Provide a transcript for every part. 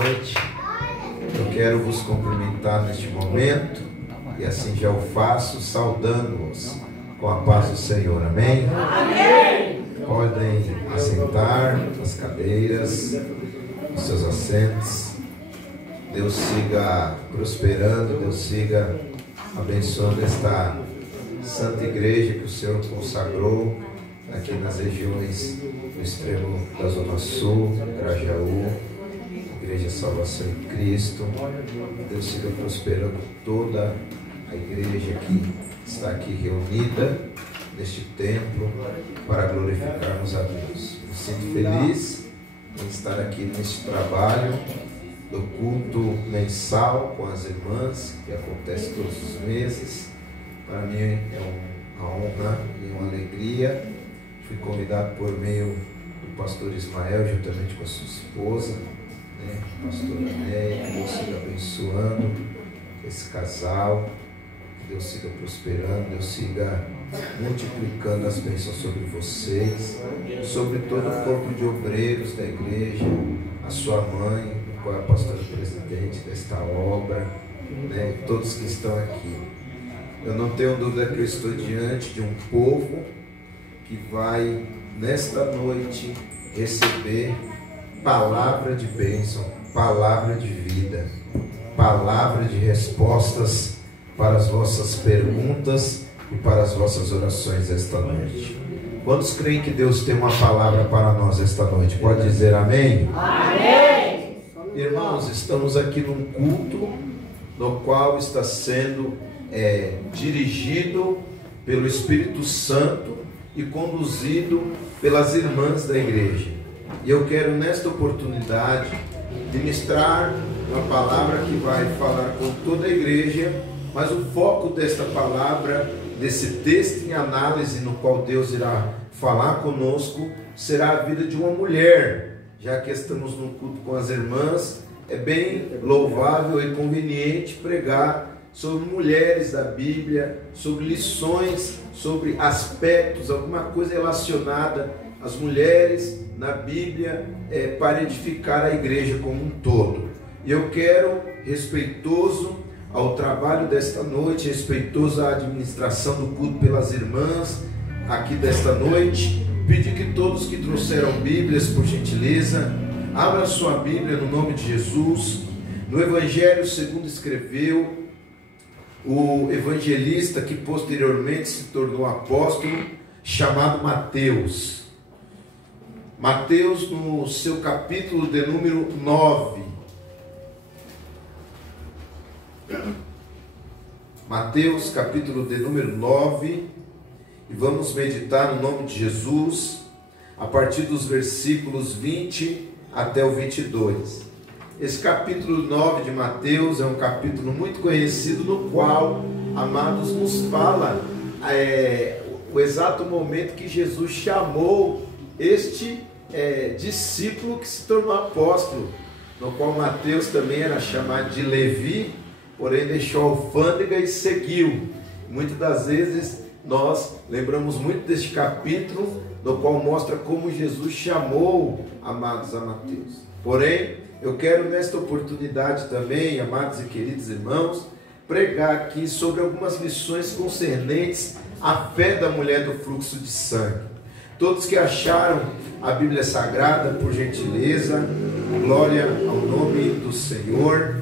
noite. Eu quero vos cumprimentar neste momento, e assim já o faço, saudando-os com a paz do Senhor. Amém? Amém! Podem assentar nas cadeiras, nos seus assentos. Deus siga prosperando, Deus siga abençoando esta santa igreja que o Senhor consagrou aqui nas regiões do extremo da Zona Sul, Grajaú, Igreja Salvação em Cristo. Deus siga prosperando toda a igreja que está aqui reunida neste templo para glorificarmos a Deus. Me sinto feliz em estar aqui neste trabalho do culto mensal com as irmãs, que acontece todos os meses. Para mim é uma honra e uma alegria. Fui convidado por meio do pastor Ismael, juntamente com a sua esposa, pastora Neia. Que Deus siga abençoando esse casal, que Deus siga prosperando, Deus siga multiplicando as bênçãos sobre vocês, sobre todo o corpo de obreiros da igreja, a sua mãe, qual é a pastora presidente desta obra, todos que estão aqui. Eu não tenho dúvida que eu estou diante de um povo que vai, nesta noite, receber palavra de bênção, palavra de vida, palavra de respostas para as vossas perguntas e para as vossas orações esta noite. Quantos creem que Deus tem uma palavra para nós esta noite? Pode dizer amém? Amém! Irmãos, estamos aqui num culto no qual está sendo dirigido pelo Espírito Santo e conduzido pelas irmãs da igreja. E eu quero nesta oportunidade ministrar uma palavra que vai falar com toda a igreja, mas o foco desta palavra, desse texto em análise no qual Deus irá falar conosco, será a vida de uma mulher. Já que estamos num culto com as irmãs, é bem louvável e conveniente pregar sobre mulheres da Bíblia, sobre lições, sobre aspectos, alguma coisa relacionada às mulheres na Bíblia, para edificar a igreja como um todo. E eu quero, respeitoso ao trabalho desta noite, respeitoso à administração do culto pelas irmãs aqui desta noite, pedir que todos que trouxeram Bíblias, por gentileza, abra sua Bíblia no nome de Jesus, no Evangelho segundo escreveu o evangelista que posteriormente se tornou apóstolo, chamado Mateus. Mateus, no seu capítulo de número 9. Mateus, capítulo de número 9. E vamos meditar no nome de Jesus, a partir dos versículos 20 até o 22. Esse capítulo 9 de Mateus é um capítulo muito conhecido, no qual, amados, nos fala o exato momento que Jesus chamou este discípulo que se tornou apóstolo, no qual Mateus também era chamado de Levi, porém deixou a alfândega e seguiu. Muitas das vezes nós lembramos muito deste capítulo, no qual mostra como Jesus chamou, amados, a Mateus. Porém, eu quero nesta oportunidade também, amados e queridos irmãos, pregar aqui sobre algumas lições concernentes à fé da mulher do fluxo de sangue. Todos que acharam a Bíblia Sagrada, por gentileza, glória ao nome do Senhor.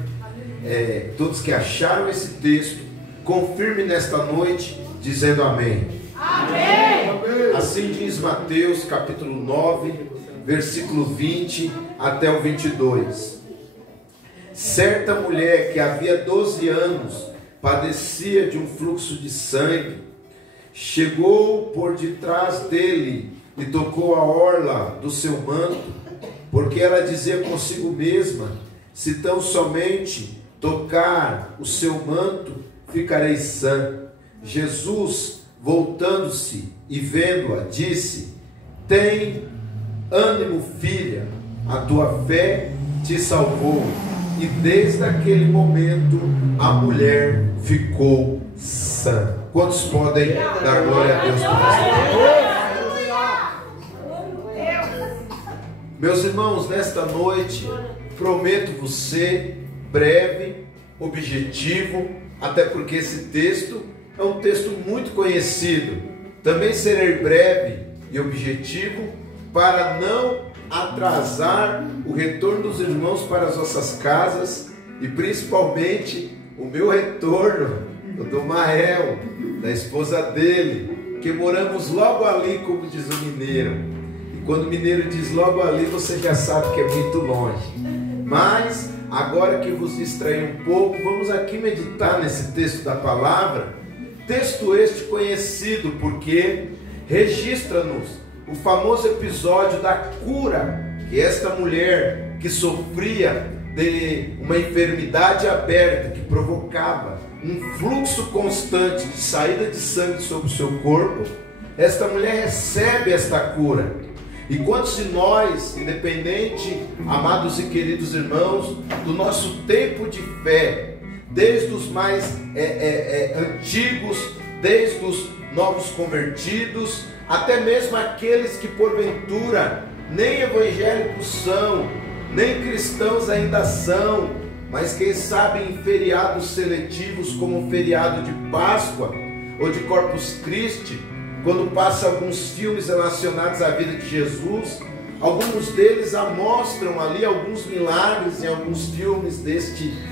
Todos que acharam esse texto, confirme nesta noite, dizendo amém. Amém! Assim diz Mateus capítulo 9, versículo 20 até o 22. Certa mulher que havia 12 anos padecia de um fluxo de sangue, chegou por detrás dele e tocou a orla do seu manto, porque ela dizia consigo mesma: se tão somente tocar o seu manto, ficarei sã. Jesus, voltando-se e vendo-a, disse: tem ânimo, filha, a tua fé te salvou. E desde aquele momento a mulher ficou sã. Quantos podem dar glória a Deus por essa? Meus irmãos, nesta noite prometo-vos ser breve, objetivo, até porque esse texto é um texto muito conhecido. Também serei breve e objetivo para não atrasar o retorno dos irmãos para as nossas casas e principalmente o meu retorno, o do Mael, da esposa dele, que moramos logo ali, como diz o mineiro. E quando o mineiro diz logo ali, você já sabe que é muito longe. Mas agora que vos distraí um pouco, vamos aqui meditar nesse texto da palavra. Texto este conhecido porque registra-nos o famoso episódio da cura que esta mulher que sofria de uma enfermidade aberta que provocava um fluxo constante de saída de sangue sobre o seu corpo, esta mulher recebe esta cura. E quantos de nós, independente, amados e queridos irmãos, do nosso tempo de fé, desde os mais antigos, desde os novos convertidos, até mesmo aqueles que porventura nem evangélicos são, nem cristãos ainda são, mas quem sabe em feriados seletivos como o feriado de Páscoa ou de Corpus Christi, quando passa alguns filmes relacionados à vida de Jesus, alguns deles amostram ali alguns milagres em alguns filmes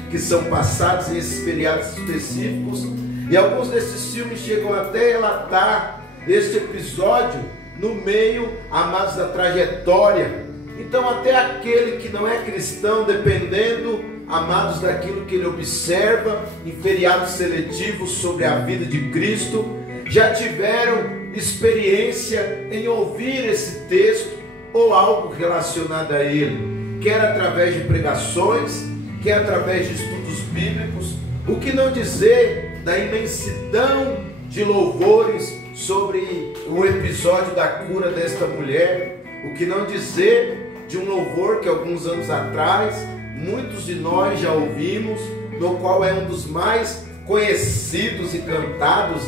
que são passados em esses feriados específicos, e alguns desses filmes chegam até a relatar este episódio no meio, amados, da trajetória. Então até aquele que não é cristão, dependendo, amados, daquilo que ele observa em feriados seletivos sobre a vida de Cristo, já tiveram experiência em ouvir esse texto ou algo relacionado a ele, quer através de pregações, quer através de estudos bíblicos. O que não dizer da imensidão de louvores sobre o episódio da cura desta mulher, o que não dizer de um louvor que alguns anos atrás muitos de nós já ouvimos, no qual é um dos mais conhecidos e cantados,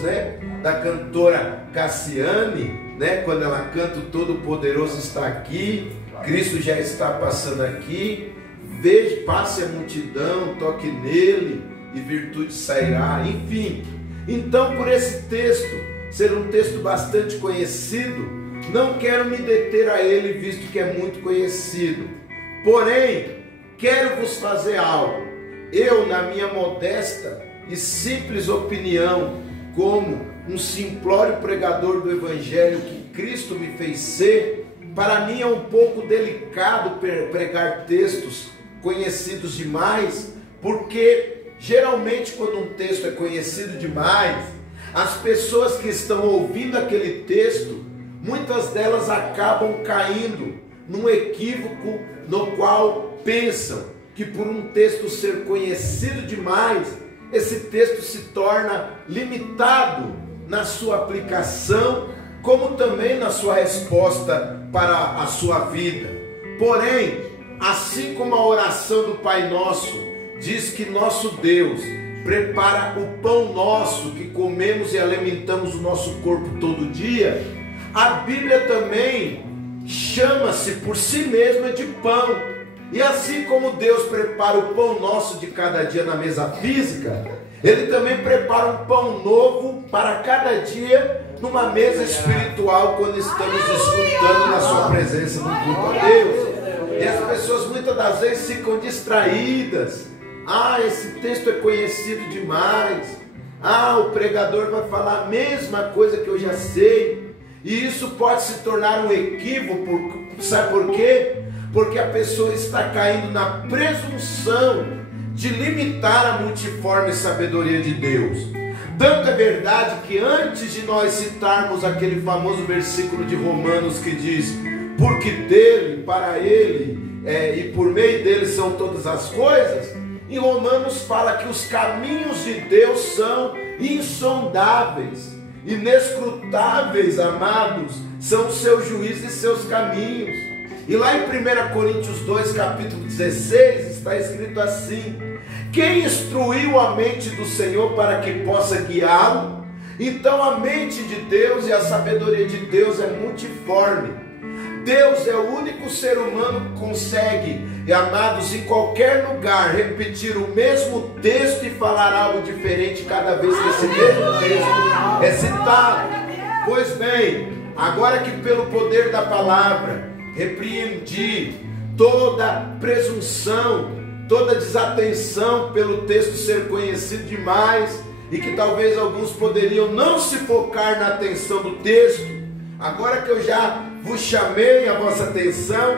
da cantora Cassiane, quando ela canta: o Todo-Poderoso está aqui, Cristo já está passando aqui, veja, passe a multidão, toque nele e virtude sairá. Enfim, então, por esse texto ser um texto bastante conhecido, não quero me deter a ele, visto que é muito conhecido. Porém, quero vos fazer algo. Eu, na minha modesta e simples opinião, como um simplório pregador do Evangelho que Cristo me fez ser, para mim é um pouco delicado pregar textos conhecidos demais, porque geralmente quando um texto é conhecido demais, as pessoas que estão ouvindo aquele texto, muitas delas acabam caindo num equívoco no qual pensam que por um texto ser conhecido demais, esse texto se torna limitado na sua aplicação, como também na sua resposta para a sua vida. Porém, assim como a oração do Pai Nosso diz que nosso Deus prepara o pão nosso que comemos e alimentamos o nosso corpo todo dia, a Bíblia também chama-se por si mesma de pão. E assim como Deus prepara o pão nosso de cada dia na mesa física, Ele também prepara um pão novo para cada dia numa mesa espiritual, quando estamos desfrutando na sua presença no culto a Deus. E as pessoas muitas das vezes ficam distraídas. Esse texto é conhecido demais. O pregador vai falar a mesma coisa que eu já sei. E isso pode se tornar um equívoco. Sabe por quê? Porque a pessoa está caindo na presunção de limitar a multiforme sabedoria de Deus. Tanto é verdade que antes de nós citarmos aquele famoso versículo de Romanos que diz: porque dele, para ele e por meio dele são todas as coisas, em Romanos fala que os caminhos de Deus são insondáveis, inescrutáveis, amados, são os seus juízos e seus caminhos. E lá em 1 Coríntios 2, capítulo 16, está escrito assim: quem instruiu a mente do Senhor para que possa guiá-lo? Então a mente de Deus e a sabedoria de Deus é multiforme. Deus é o único ser humano que consegue E amados, em qualquer lugar, repetir o mesmo texto e falar algo diferente cada vez que esse mesmo texto é citado. Pois bem, agora que pelo poder da palavra repreendi toda presunção, toda desatenção pelo texto ser conhecido demais e que talvez alguns poderiam não se focar na atenção do texto, agora que eu já vos chamei a vossa atenção,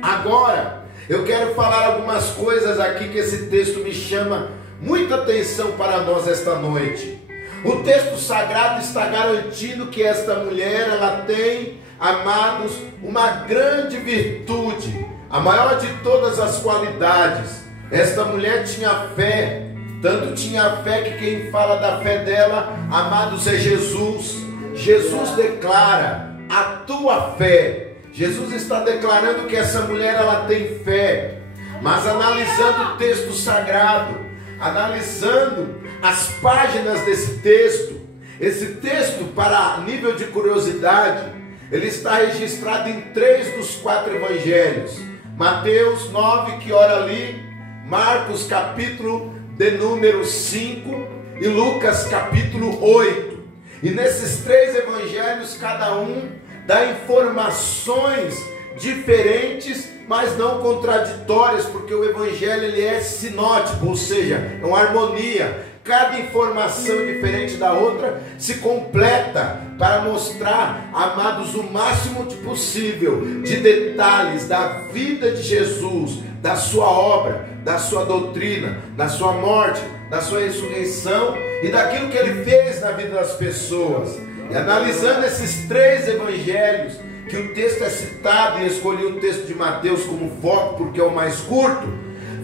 agora eu quero falar algumas coisas aqui que esse texto me chama muita atenção para nós esta noite. O texto sagrado está garantindo que esta mulher, ela tem, amados, uma grande virtude, a maior de todas as qualidades. Esta mulher tinha fé, tanto tinha fé que quem fala da fé dela, amados, é Jesus. Jesus declara a tua fé. Jesus está declarando que essa mulher, ela tem fé. Mas analisando o texto sagrado, analisando as páginas desse texto, esse texto, para nível de curiosidade, ele está registrado em 3 dos 4 evangelhos. Mateus 9, que ora ali, Marcos capítulo de número 5 e Lucas capítulo 8. E nesses 3 evangelhos, cada um dá informações diferentes, mas não contraditórias, porque o evangelho ele é sinótico, ou seja, é uma harmonia. Cada informação diferente da outra se completa para mostrar, amados, o máximo possível de detalhes da vida de Jesus, da sua obra, da sua doutrina, da sua morte, da sua ressurreição e daquilo que ele fez na vida das pessoas. E analisando esses 3 evangelhos, que o texto é citado, e escolhi o texto de Mateus como foco porque é o mais curto,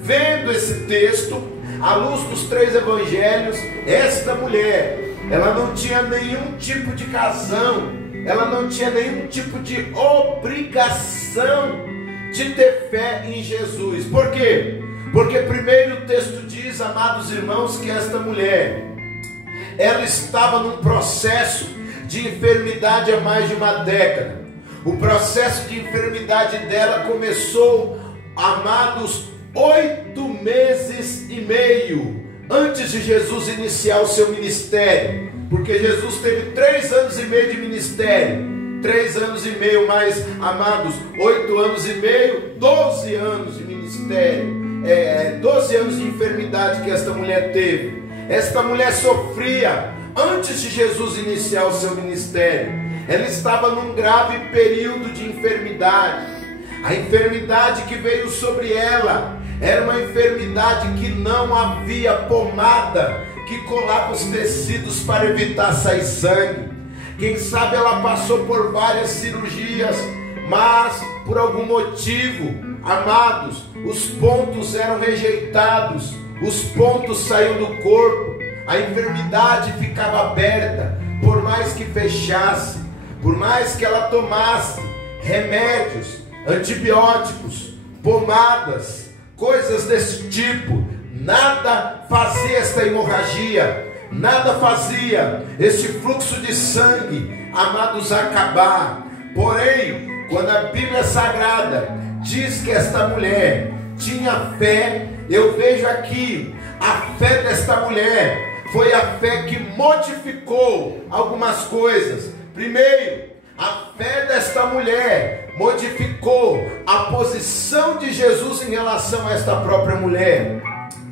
vendo esse texto, à luz dos 3 evangelhos, esta mulher, ela não tinha nenhum tipo de razão, ela não tinha nenhum tipo de obrigação de ter fé em Jesus. Por quê? Porque primeiro o texto diz, amados irmãos, que esta mulher, ela estava num processo de enfermidade há mais de uma década. O processo de enfermidade dela começou, amados, 8 meses e meio antes de Jesus iniciar o seu ministério, porque Jesus teve 3 anos e meio de ministério, 3 anos e meio mais, amados, 8 anos e meio, 12 anos de ministério, 12 anos de enfermidade que esta mulher teve. Esta mulher sofria antes de Jesus iniciar o seu ministério. Ela estava num grave período de enfermidade. A enfermidade que veio sobre ela era uma enfermidade que não havia pomada que colava os tecidos para evitar sair sangue. Quem sabe ela passou por várias cirurgias, mas por algum motivo, amados, os pontos eram rejeitados, os pontos saíam do corpo, a enfermidade ficava aberta, por mais que fechasse, por mais que ela tomasse remédios, antibióticos, pomadas, coisas desse tipo, nada fazia esta hemorragia, nada fazia esse fluxo de sangue, amados, acabar. Porém, quando a Bíblia Sagrada diz que esta mulher tinha fé, eu vejo aqui, a fé desta mulher foi a fé que modificou algumas coisas. Primeiro, a fé desta mulher modificou a posição de Jesus em relação a esta própria mulher.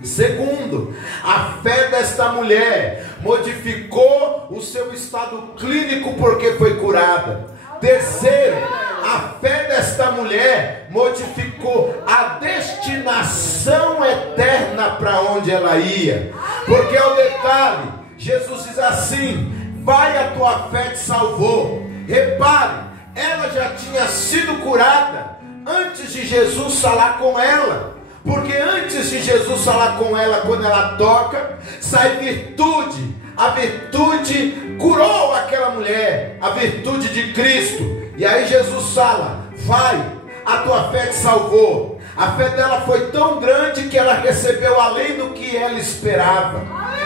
Segundo, a fé desta mulher modificou o seu estado clínico porque foi curada. Terceiro, a fé desta mulher modificou a destinação eterna para onde ela ia. Porque é o detalhe, Jesus diz assim: vai, a tua fé te salvou. Repare, ela já tinha sido curada antes de Jesus falar com ela. Porque antes de Jesus falar com ela, quando ela toca, sai virtude. A virtude curou aquela mulher, a virtude de Cristo. E aí Jesus fala: vai, a tua fé te salvou. A fé dela foi tão grande que ela recebeu além do que ela esperava.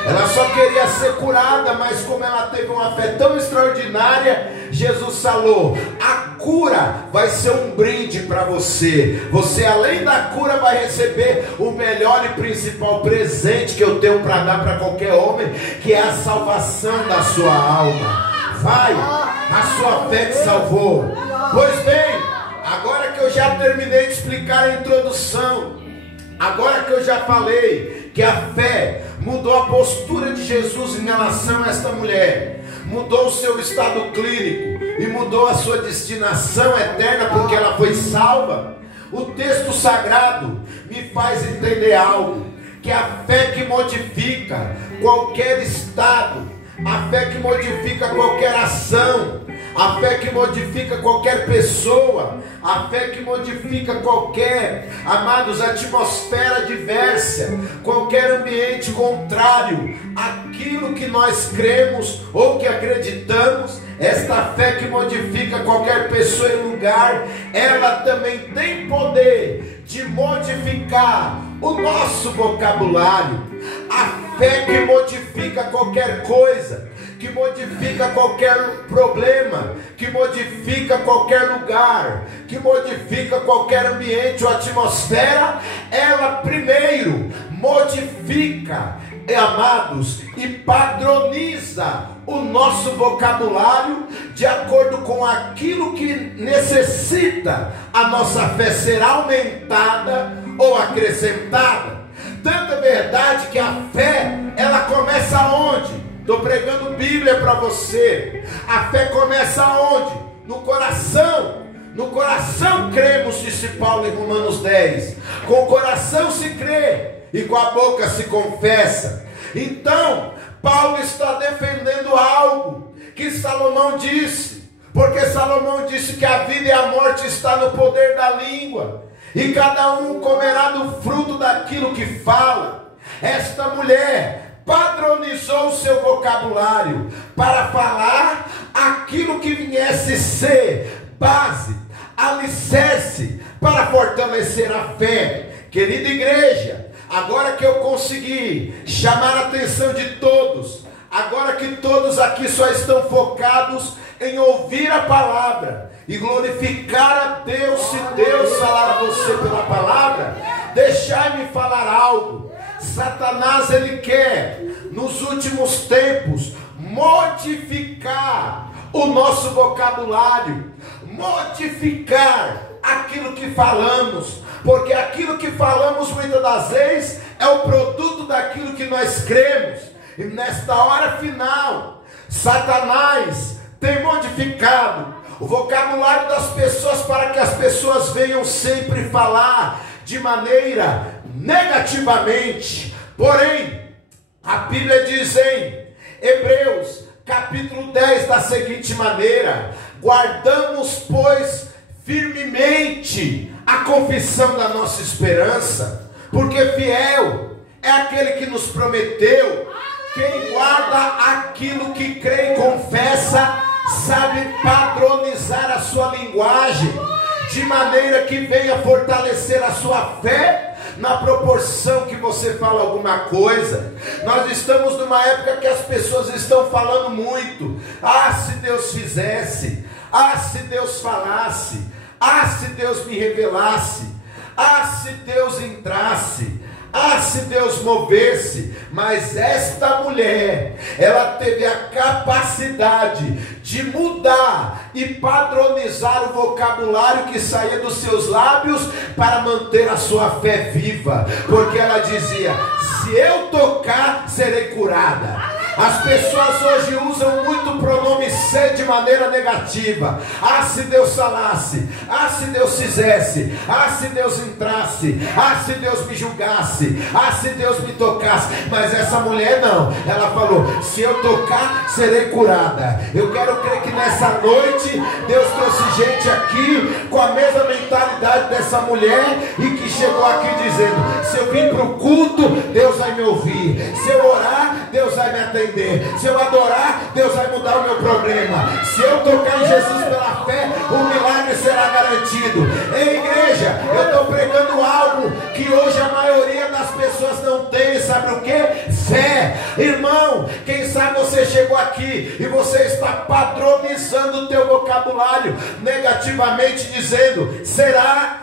Ela só queria ser curada, mas como ela teve uma fé tão extraordinária, Jesus falou: a cura vai ser um brinde para você. Você, além da cura, vai receber o melhor e principal presente que eu tenho para dar para qualquer homem, que é a salvação da sua alma. Vai, a sua fé te salvou. Pois bem, agora que eu já terminei de explicar a introdução, agora que eu já falei que a fé mudou a postura de Jesus em relação a esta mulher, mudou o seu estado clínico e mudou a sua destinação eterna, porque ela foi salva, o texto sagrado me faz entender algo, que a fé que modifica qualquer estado, a fé que modifica qualquer ação, a fé que modifica qualquer pessoa, a fé que modifica qualquer, amados, atmosfera adversa, qualquer ambiente contrário àquilo que nós cremos ou que acreditamos, esta fé que modifica qualquer pessoa e lugar, ela também tem poder de modificar o nosso vocabulário. A fé que modifica qualquer coisa, que modifica qualquer problema, que modifica qualquer lugar, que modifica qualquer ambiente ou atmosfera, ela primeiro modifica, amados, e padroniza o nosso vocabulário de acordo com aquilo que necessita a nossa fé ser aumentada ou acrescentada. Tanta verdade que a fé, ela começa onde? Estou pregando Bíblia para você. A fé começa onde? No coração. No coração cremos, disse Paulo em Romanos 10. Com o coração se crê e com a boca se confessa. Então, Paulo está defendendo algo que Salomão disse. Porque Salomão disse que a vida e a morte está no poder da língua, e cada um comerá do fruto daquilo que fala. Esta mulher padronizou o seu vocabulário para falar aquilo que viesse ser base, alicerce para fortalecer a fé. Querida igreja, agora que eu consegui chamar a atenção de todos, agora que todos aqui só estão focados em ouvir a palavra e glorificar a Deus, se Deus falar a você pela palavra, deixai-me falar algo. Satanás, ele quer nos últimos tempos modificar o nosso vocabulário, modificar aquilo que falamos, porque aquilo que falamos muitas das vezes é o produto daquilo que nós cremos. E nesta hora final, Satanás tem modificado o vocabulário das pessoas para que as pessoas venham sempre falar de maneira negativamente. Porém, a Bíblia diz em Hebreus capítulo 10 da seguinte maneira: guardamos, pois, firmemente a confissão da nossa esperança, porque fiel é aquele que nos prometeu. Quem guarda aquilo que crê e confessa, sabe padronizar a sua linguagem, de maneira que venha fortalecer a sua fé na proporção que você fala alguma coisa. Nós estamos numa época que as pessoas estão falando muito. Ah, se Deus fizesse, ah, se Deus falasse, ah, se Deus me revelasse, ah, se Deus entrasse, ah, se Deus movesse. Mas esta mulher, ela teve a capacidade de mudar e padronizar o vocabulário que saía dos seus lábios para manter a sua fé viva, porque ela dizia: se eu tocar, serei curada. As pessoas hoje usam muito o pronome ser de maneira negativa. Ah, se Deus falasse, ah, se Deus fizesse, ah, se Deus entrasse, ah, se Deus me julgasse, ah, se Deus me tocasse. Mas essa mulher não, ela falou: se eu tocar, serei curada. Eu quero crer que nessa noite Deus trouxe gente aqui com a mesma mentalidade dessa mulher e que chegou aqui dizendo: se eu vim para o culto, Deus vai me ouvir, se eu orar, Deus vai me atender. entender. Se eu adorar, Deus vai mudar o meu problema. Se eu tocar em Jesus pela fé, o milagre será garantido. Ei, igreja, eu estou pregando algo que hoje a maioria das pessoas não tem. Sabe o que? Fé. Irmão, quem sabe você chegou aqui e você está padronizando o teu vocabulário negativamente, dizendo: será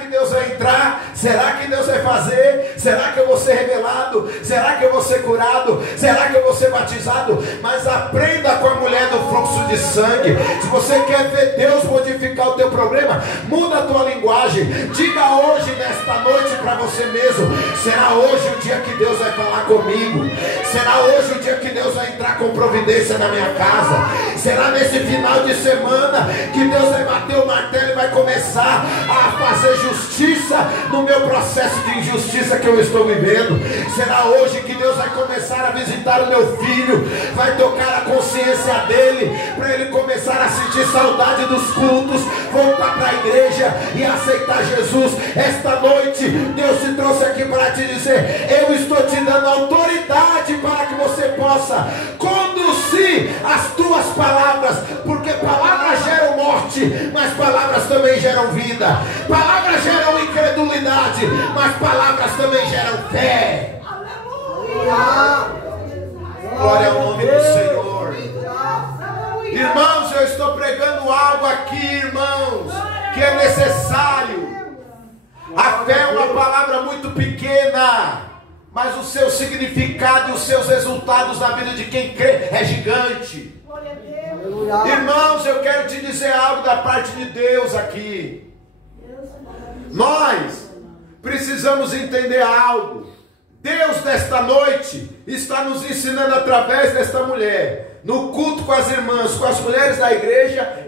que Deus vai entrar? Será que Deus vai fazer? Será que eu vou ser revelado? Será que eu vou ser curado? Será que eu vou ser batizado? Mas aprenda com a mulher do fluxo de sangue. Se você quer ver Deus modificar o teu problema, muda a tua linguagem. Diga hoje, nesta noite, para você mesmo: será hoje o dia que Deus vai falar comigo? Será hoje o dia que Deus vai entrar com providência na minha casa? Será nesse final de semana que Deus vai bater o martelo e vai começar a fazer justiça no meu processo de injustiça que eu estou vivendo? Será hoje que Deus vai começar a visitar o meu filho, vai tocar a consciência dele, para ele começar a sentir saudade dos cultos, voltar para a igreja e aceitar Jesus? Esta noite Deus te trouxe aqui para te dizer: eu estou te dando autoridade para que você possa conduzir as tuas palavras, porque palavras geram morte, mas palavras também geram vida. Palavras geram incredulidade, mas palavras também geram fé. Glória ao nome do Senhor. Irmãos, eu estou pregando algo aqui, irmãos, que é necessário. A fé é uma palavra muito pequena, mas o seu significado e os seus resultados na vida de quem crê é gigante. Irmãos, eu quero te dizer algo da parte de Deus aqui. Nós precisamos entender algo. Deus nesta noite está nos ensinando através desta mulher, no culto com as irmãs, com as mulheres da igreja,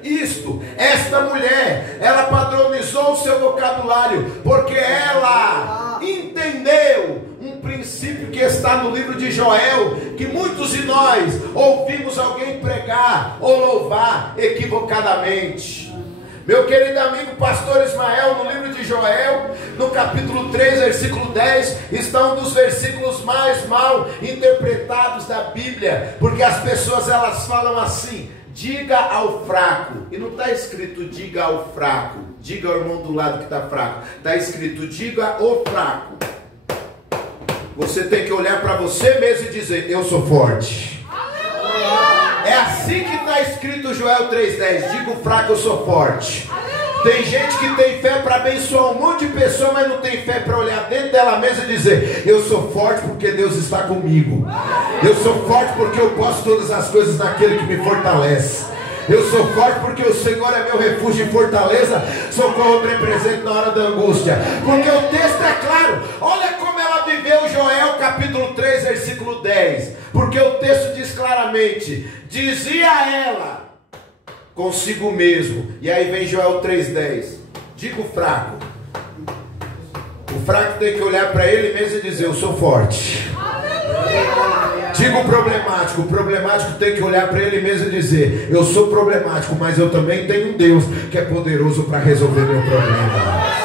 esta mulher, ela padronizou o seu vocabulário, porque ela entendeu um princípio que está no livro de Joel, que muitos de nós ouvimos alguém pregar ou louvar equivocadamente. Meu querido amigo pastor Ismael, no livro de Joel, no capítulo 3, versículo 10, está um dos versículos mais mal interpretados da Bíblia, porque as pessoas elas falam assim: diga ao fraco, e não está escrito diga ao fraco, diga ao irmão do lado que está fraco, está escrito diga ao fraco. Você tem que olhar para você mesmo e dizer: eu sou forte. É assim que está escrito Joel 3,10. Diga o fraco, eu sou forte. Tem gente que tem fé para abençoar um monte de pessoas, mas não tem fé para olhar dentro dela mesma e dizer: eu sou forte porque Deus está comigo. Eu sou forte porque eu posso todas as coisas naquele que me fortalece. Eu sou forte porque o Senhor é meu refúgio e fortaleza, socorro me presente na hora da angústia. Porque o texto é claro. Olha como ela viveu Joel capítulo 3, versículo 10. Porque o texto diz claramente: dizia ela consigo mesmo. E aí vem Joel 3,10. Diga o fraco. O fraco tem que olhar para ele mesmo e dizer: eu sou forte. Diga o problemático tem que olhar para ele mesmo e dizer: eu sou problemático, mas eu também tenho um Deus que é poderoso para resolver meu problema.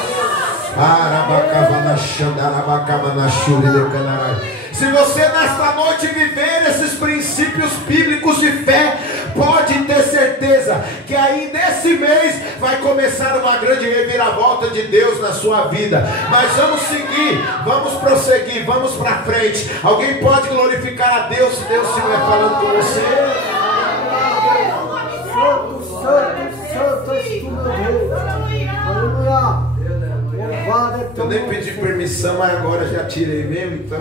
Se você nesta noite viver esses princípios bíblicos de fé, pode ter certeza que aí nesse mês vai começar uma grande reviravolta de Deus na sua vida. Mas vamos seguir, vamos prosseguir, vamos para frente. Alguém pode glorificar a Deus se Deus estiver falando com você? Eu nem pedi permissão, mas agora já tirei mesmo, então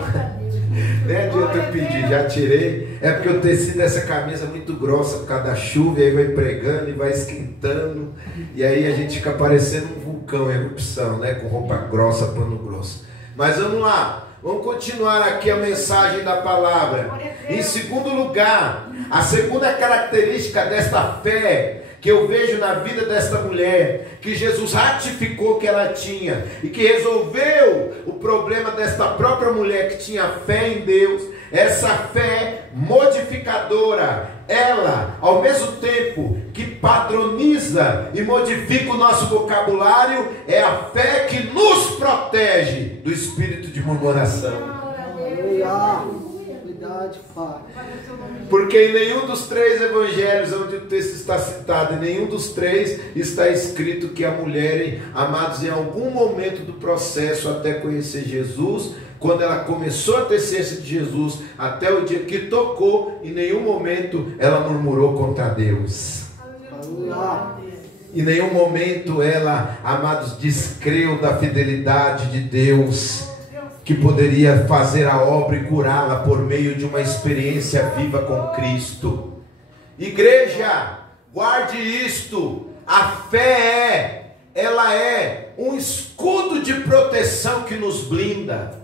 nem adianta eu pedir, já tirei. É porque o tecido dessa camisa é muito grossa por causa da chuva, e aí vai pregando e vai esquentando, e aí a gente fica parecendo um vulcão em erupção, né? Com roupa grossa, pano grosso. Mas vamos lá, vamos continuar aqui a mensagem da palavra. Em segundo lugar, a segunda característica desta fé que eu vejo na vida desta mulher, que Jesus ratificou que ela tinha, e que resolveu o problema desta própria mulher que tinha fé em Deus, essa fé modificadora, ela, ao mesmo tempo que padroniza e modifica o nosso vocabulário, é a fé que nos protege do espírito de murmuração. Verdade, Pai. Porque em nenhum dos 3 evangelhos onde o texto está citado, em nenhum dos 3 está escrito que a mulher, amados, em algum momento do processo até conhecer Jesus, quando ela começou a ter ciência de Jesus, até o dia que tocou, em nenhum momento ela murmurou contra Deus. Em nenhum momento ela, amados, descreu da fidelidade de Deus, que poderia fazer a obra e curá-la por meio de uma experiência viva com Cristo. Igreja, guarde isto: a fé ela é um escudo de proteção que nos blinda.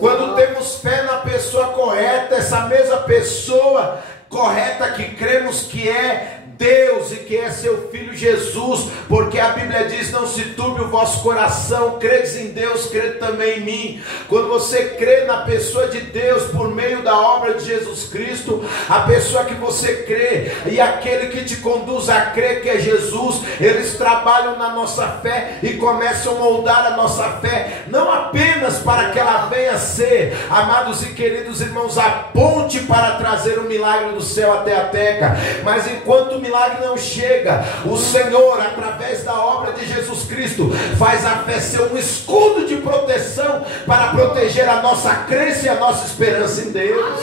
Quando temos fé na pessoa correta, essa mesma pessoa correta que cremos que é Deus e que é seu Filho Jesus, porque a Bíblia diz: não se turbe o vosso coração, credes em Deus, crede também em mim. Quando você crê na pessoa de Deus por meio da obra de Jesus Cristo, a pessoa que você crê e aquele que te conduz a crer que é Jesus, eles trabalham na nossa fé e começam a moldar a nossa fé, não apenas para que ela venha ser, amados e queridos irmãos, a ponte para trazer o milagre do céu até a terra, mas enquanto o milagre não chega, o Senhor, através da obra de Jesus Cristo, faz a fé ser um escudo de proteção para proteger a nossa crença e a nossa esperança em Deus.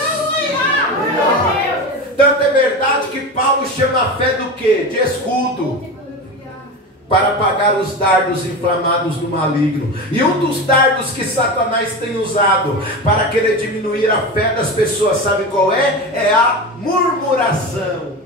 Tanto é verdade que Paulo chama a fé do quê? De escudo, para apagar os dardos inflamados do maligno. E um dos dardos que Satanás tem usado para querer diminuir a fé das pessoas, sabe qual é? É a murmuração.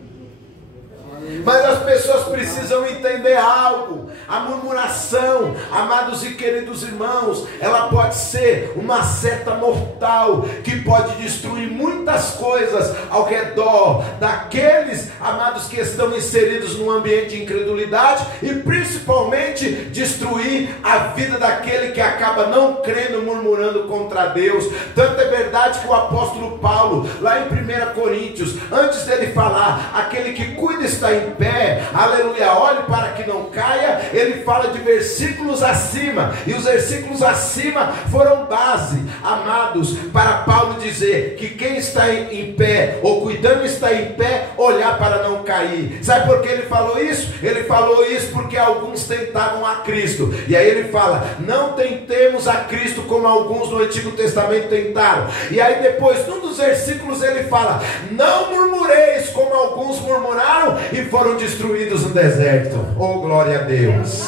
Mas as pessoas precisam entender algo: a murmuração, amados e queridos irmãos, ela pode ser uma seta mortal que pode destruir muitas coisas ao redor daqueles, amados, que estão inseridos num ambiente de incredulidade, e principalmente destruir a vida daquele que acaba não crendo, murmurando contra Deus. Tanto é verdade que o apóstolo Paulo, lá em 1 Coríntios, antes dele falar, aquele que cuida está em pé, aleluia, olhe para que não caia, ele fala de versículos acima, e os versículos acima foram base, amados, para Paulo dizer que quem está em pé, ou cuidando está em pé, olhar para não cair. Sabe por que ele falou isso? Ele falou isso porque alguns tentavam a Cristo, e aí ele fala: não tentemos a Cristo como alguns no Antigo Testamento tentaram. E aí depois, num dos versículos, ele fala: não murmureis como alguns murmuraram e foram destruídos no deserto. Oh, glória a Deus.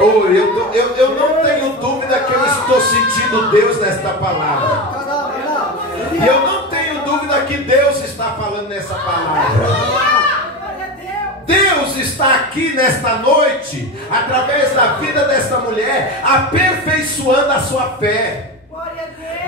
Oh, eu não tenho dúvida que eu estou sentindo Deus nesta palavra, e eu não tenho dúvida que Deus está falando nessa palavra. Deus está aqui nesta noite, através da vida desta mulher, aperfeiçoando a sua fé.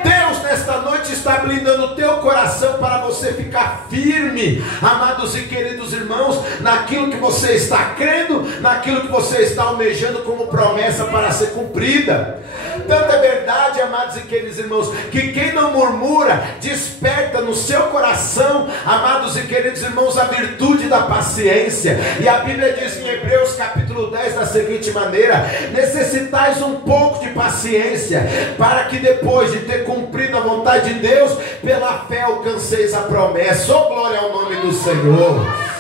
Deus nesta noite está blindando o teu coração para você ficar firme, amados e queridos irmãos, naquilo que você está crendo, naquilo que você está almejando como promessa para ser cumprida. Tanto é verdade, amados e queridos irmãos, que quem não murmura desperta no seu coração, amados e queridos irmãos, a virtude da paciência. E a Bíblia diz em Hebreus capítulo 10 da seguinte maneira: necessitais um pouco de paciência, para que depois de ter cumprido a vontade de Deus, pela fé alcanceis a promessa. Oh, glória ao nome do Senhor.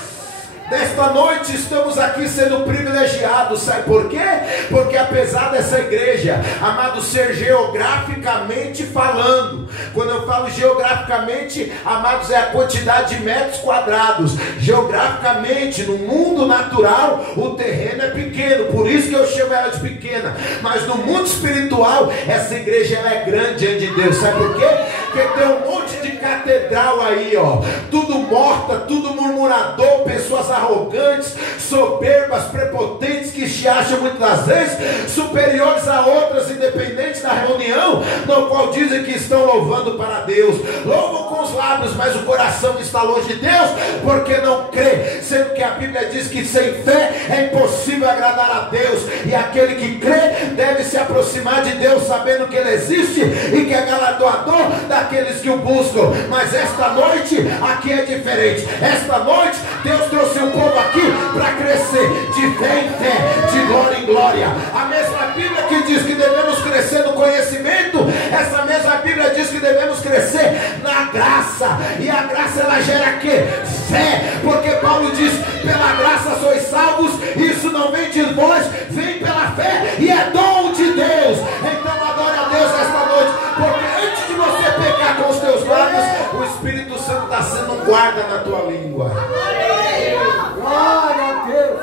Nesta noite estamos aqui sendo privilegiados, sabe por quê? Porque apesar dessa igreja, amado, ser geograficamente falando, quando eu falo geograficamente, amados, é a quantidade de metros quadrados. Geograficamente, no mundo natural, o terreno é pequeno, por isso que eu chamo ela de pequena. Mas no mundo espiritual, essa igreja ela é grande diante de Deus, sabe por quê? Porque tem um monte de catedral aí, ó, tudo morta, tudo murmurador, pessoas arrogantes, soberbas, prepotentes, que se acham muitas das vezes superiores a outras, independentes da reunião, no qual dizem que estão louvando para Deus, louvam com os lábios, mas o coração está longe de Deus, porque não crê, sendo que a Bíblia diz que sem fé é impossível agradar a Deus, e aquele que crê deve se aproximar de Deus, sabendo que Ele existe e que é galardoador daqueles que o buscam. Mas esta noite aqui é diferente. Esta noite Deus trouxe um povo aqui para crescer de fé em fé, de glória em glória. A mesma Bíblia que diz que devemos crescer no conhecimento, Essa mesma Bíblia diz que devemos crescer na graça. E a graça ela gera quê? Fé. Porque Paulo diz: pela graça sois salvos. Isso não vem de vós, vem pela fé. E é dom de Deus. Então adore a Deus esta noite. Porque antes de você pecar com os teus lábios, o Espírito Santo está sendo um guarda na tua língua. Glória a Deus.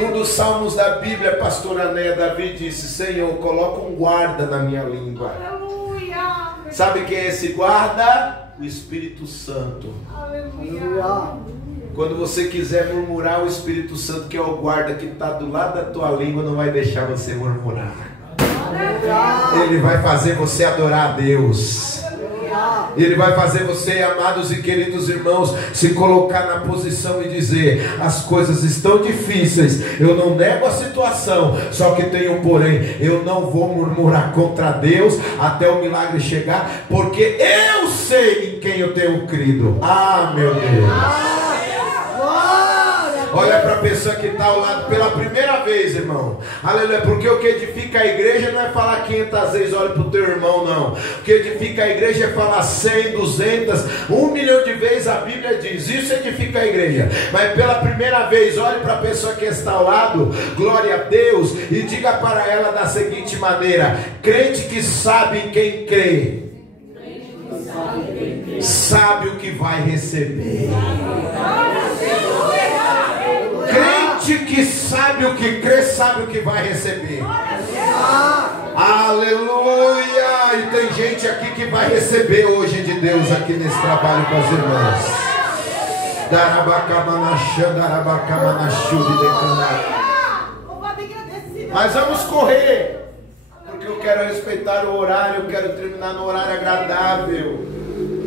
Num dos salmos da Bíblia, pastor Ané, Davi disse: Senhor, coloca um guarda na minha língua. Sabe quem é esse guarda? O Espírito Santo. Quando você quiser murmurar, o Espírito Santo, que é o guarda que está do lado da tua língua, não vai deixar você murmurar. Ele vai fazer você adorar a Deus. Ele vai fazer você, amados e queridos irmãos, se colocar na posição e dizer: as coisas estão difíceis, eu não nego a situação, só que tem um porém, eu não vou murmurar contra Deus até o milagre chegar, porque eu sei em quem eu tenho crido. Ah, meu Deus. Olha para a pessoa que está ao lado pela primeira vez, irmão. Aleluia. Porque o que edifica a igreja não é falar 500 vezes olha para o teu irmão, não. O que edifica a igreja é falar 100, 200, 1 milhão de vezes. A Bíblia diz: isso edifica a igreja. Mas pela primeira vez, olhe para a pessoa que está ao lado, glória a Deus, e diga para ela da seguinte maneira: crente que sabe em quem crê, sabe o que vai receber. Crente que sabe o que crê, sabe o que vai receber. Aleluia! E tem gente aqui que vai receber hoje de Deus aqui nesse trabalho com as irmãs. Mas vamos correr, porque eu quero respeitar o horário, eu quero terminar no horário agradável.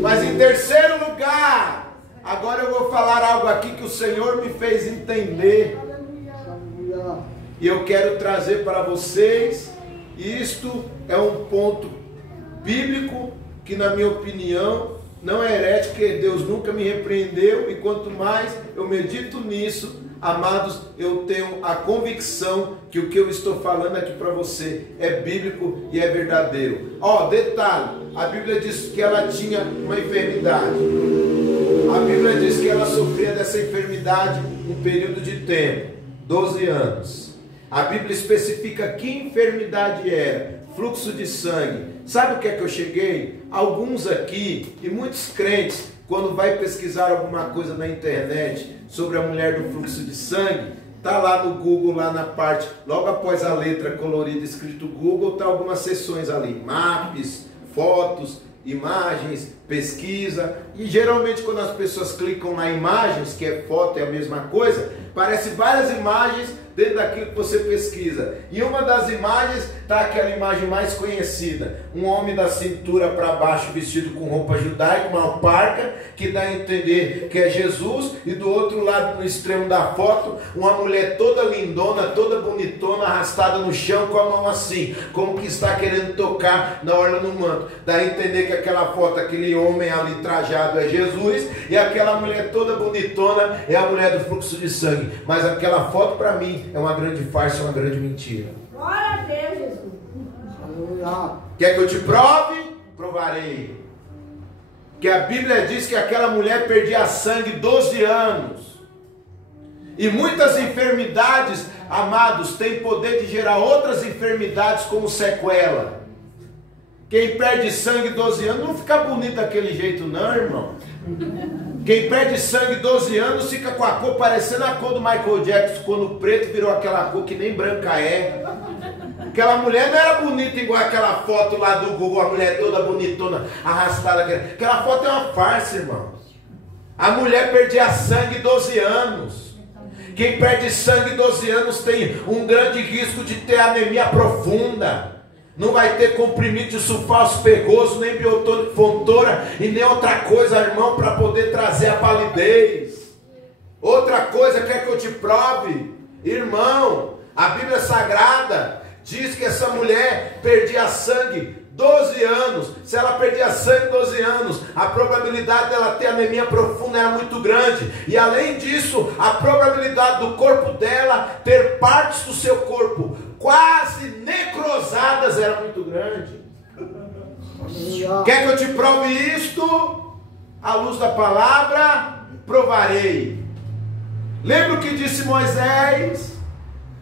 Mas em terceiro lugar, agora eu vou falar algo aqui que o Senhor me fez entender. E eu quero trazer para vocês. Isto é um ponto bíblico que, na minha opinião, não é herético, porque Deus nunca me repreendeu. E quanto mais eu medito nisso, amados, eu tenho a convicção que o que eu estou falando aqui para você é bíblico e é verdadeiro. Ó, detalhe, a Bíblia diz que ela tinha uma enfermidade. A Bíblia diz que ela sofria dessa enfermidade um período de tempo, 12 anos. A Bíblia especifica que enfermidade era: fluxo de sangue. Sabe o que é que eu cheguei? Alguns aqui, e muitos crentes, quando vai pesquisar alguma coisa na internet sobre a mulher do fluxo de sangue, tá lá no Google, lá na parte, logo após a letra colorida escrito Google, tá algumas seções ali, maps, fotos, imagens, pesquisa. E geralmente quando as pessoas clicam na imagens, que é foto, é a mesma coisa, parece várias imagens dentro daquilo que você pesquisa. E uma das imagens está aquela imagem mais conhecida: um homem da cintura para baixo vestido com roupa judaica, uma parca, que dá a entender que é Jesus. E do outro lado, no extremo da foto, uma mulher toda lindona, toda bonitona, arrastada no chão com a mão assim, como que está querendo tocar na orla no manto. Dá a entender que aquela foto, aquele homem ali trajado é Jesus, e aquela mulher toda bonitona é a mulher do fluxo de sangue. Mas aquela foto para mim é uma grande farsa, uma grande mentira. Glória a Deus, Jesus. Quer que eu te prove? Provarei. Que a Bíblia diz que aquela mulher perdia sangue 12 anos. E muitas enfermidades, amados, têm poder de gerar outras enfermidades como sequela. Quem perde sangue 12 anos não fica bonito daquele jeito não, irmão. Quem perde sangue 12 anos fica com a cor parecendo a cor do Michael Jackson, quando o preto virou aquela cor que nem branca é. Aquela mulher não era bonita igual aquela foto lá do Google, a mulher toda bonitona, arrastada. Aquela foto é uma farsa, irmão. A mulher perdia sangue 12 anos. Quem perde sangue 12 anos tem um grande risco de ter anemia profunda. Não vai ter comprimido de sulfato pegoso, nem biotônico fontora e nem outra coisa, irmão, para poder trazer a palidez. Outra coisa, quer que eu te prove? Irmão, a Bíblia Sagrada diz que essa mulher perdia sangue 12 anos. Se ela perdia sangue 12 anos, a probabilidade dela ter anemia profunda era muito grande. E além disso, a probabilidade do corpo dela ter partes do seu corpo quase necrosadas, era muito grande. Quer que eu te prove isto? À luz da palavra, provarei. Lembra o que disse Moisés?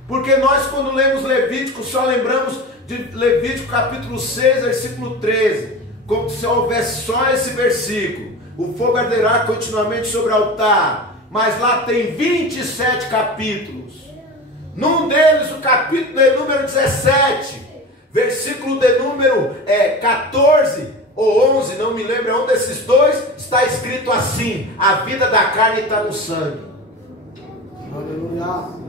Porque nós, quando lemos Levítico, só lembramos de Levítico capítulo 6, versículo 13, como se houvesse só esse versículo: o fogo arderá continuamente sobre o altar. Mas lá tem 27 capítulos. Num deles, o capítulo de número 17, versículo de número 14 ou 11, não me lembro, é um desses dois, está escrito assim: a vida da carne está no sangue. Aleluia.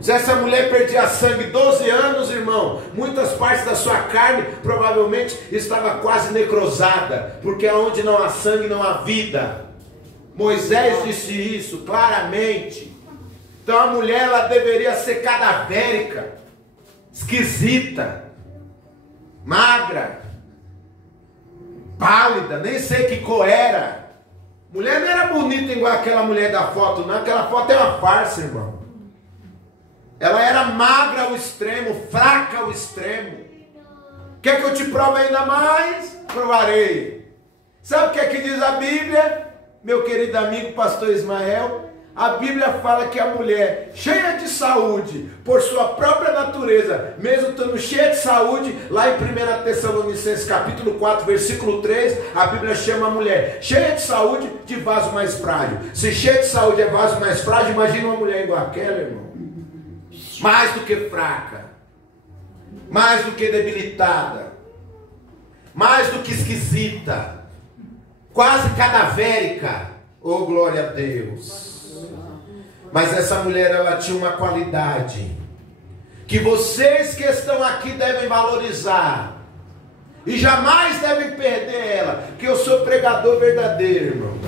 Se essa mulher perdia sangue 12 anos, irmão, muitas partes da sua carne provavelmente estava quase necrosada, porque onde não há sangue não há vida. Moisés disse isso claramente. Então a mulher, ela deveria ser cadavérica, esquisita, magra, pálida, nem sei que cor era. Mulher não era bonita igual aquela mulher da foto, não. Aquela foto é uma farsa, irmão. Ela era magra ao extremo, fraca ao extremo. Quer que eu te prove ainda mais? Provarei. Sabe o que é que diz a Bíblia, meu querido amigo pastor Ismael? A Bíblia fala que a mulher cheia de saúde, por sua própria natureza, mesmo estando cheia de saúde, lá em 1 Tessalonicenses capítulo 4, versículo 3, a Bíblia chama a mulher cheia de saúde de vaso mais frágil. Se cheia de saúde é vaso mais frágil, imagina uma mulher igual aquela, irmão. Mais do que fraca, mais do que debilitada, mais do que esquisita, quase cadavérica. Oh, glória a Deus. Mas essa mulher, ela tinha uma qualidade que vocês que estão aqui devem valorizar e jamais devem perder ela. Que eu sou pregador verdadeiro, irmão.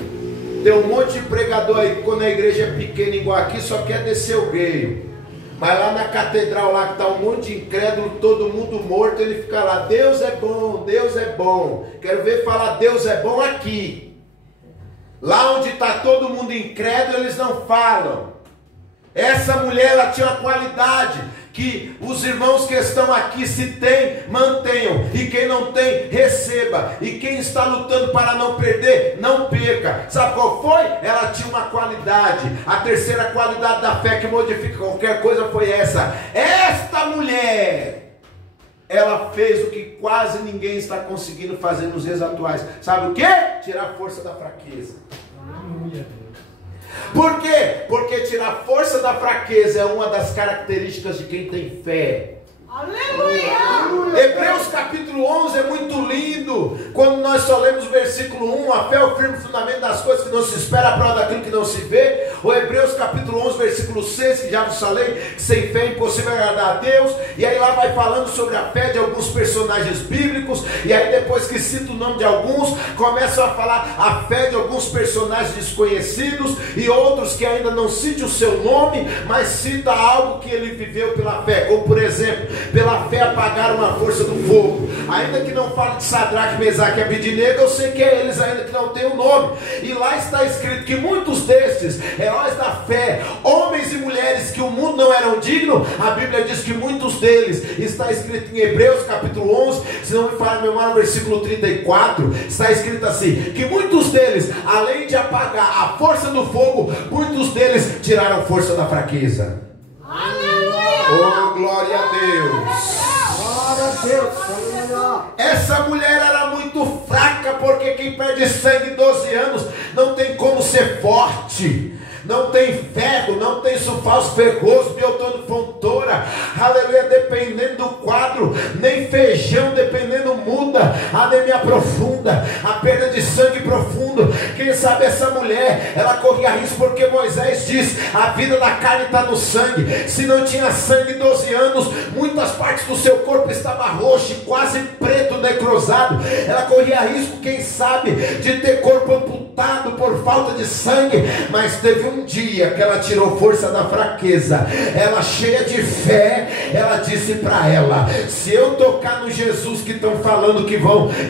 Tem um monte de pregador aí que quando a igreja é pequena igual aqui só quer descer o gueio. Mas lá na catedral, lá que está um monte de incrédulo, todo mundo morto, ele fica lá: Deus é bom, Deus é bom. Quero ver falar Deus é bom aqui. Lá onde está todo mundo incrédulo, eles não falam. Essa mulher, ela tinha uma qualidade que os irmãos que estão aqui, se tem, mantenham, e quem não tem, receba, e quem está lutando para não perder, não perca. Sabe qual foi? Ela tinha uma qualidade. A terceira qualidade da fé que modifica qualquer coisa foi essa: esta mulher, ela fez o que quase ninguém está conseguindo fazer nos dias atuais. Sabe o que? Tirar a força da fraqueza. Por quê? Porque tirar a força da fraqueza é uma das características de quem tem fé. Aleluia! Hebreus capítulo 11 é muito lindo. Quando nós só lemos o versículo 1, a fé é o firme fundamento das coisas que não se espera, a prova daquilo que não se vê. O Hebreus capítulo 11, versículo 6, que já vos falei, que sem fé é impossível agradar a Deus. E aí lá vai falando sobre a fé de alguns personagens bíblicos. E aí depois que cita o nome de alguns, começam a falar a fé de alguns personagens desconhecidos e outros que ainda não cite o seu nome, mas cita algo que ele viveu pela fé. Como por exemplo, pela fé apagaram a força do fogo. Ainda que não fale de Sadraque, Mesaque e Abednego, eu sei que é eles ainda que não tem o nome. E lá está escrito que muitos destes heróis da fé, homens e mulheres que o mundo não eram dignos, a Bíblia diz que muitos deles, está escrito em Hebreus capítulo 11, se não me falha a memória, versículo 34, está escrito assim, que muitos deles, além de apagar a força do fogo, muitos deles tiraram força da fraqueza. Oh, glória a Deus. Glória a Deus. Aleluia. Essa mulher era muito fraca, porque quem perde sangue 12 anos não tem como ser forte. Não tem ferro, não tem sulfato ferroso, biotônico fontora, aleluia, dependendo do quadro, nem feijão, dependendo muda, anemia profunda, a perda de sangue profundo. Quem sabe essa mulher, ela corria risco, porque Moisés diz, a vida da carne está no sangue. Se não tinha sangue 12 anos, muitas partes do seu corpo estava roxo, quase preto, necrosado. Ela corria risco, quem sabe, de ter corpo amputado por falta de sangue, mas teve um dia que ela tirou força da fraqueza. Ela, cheia de fé, ela disse para ela: se eu tocar no Jesus que estão falando que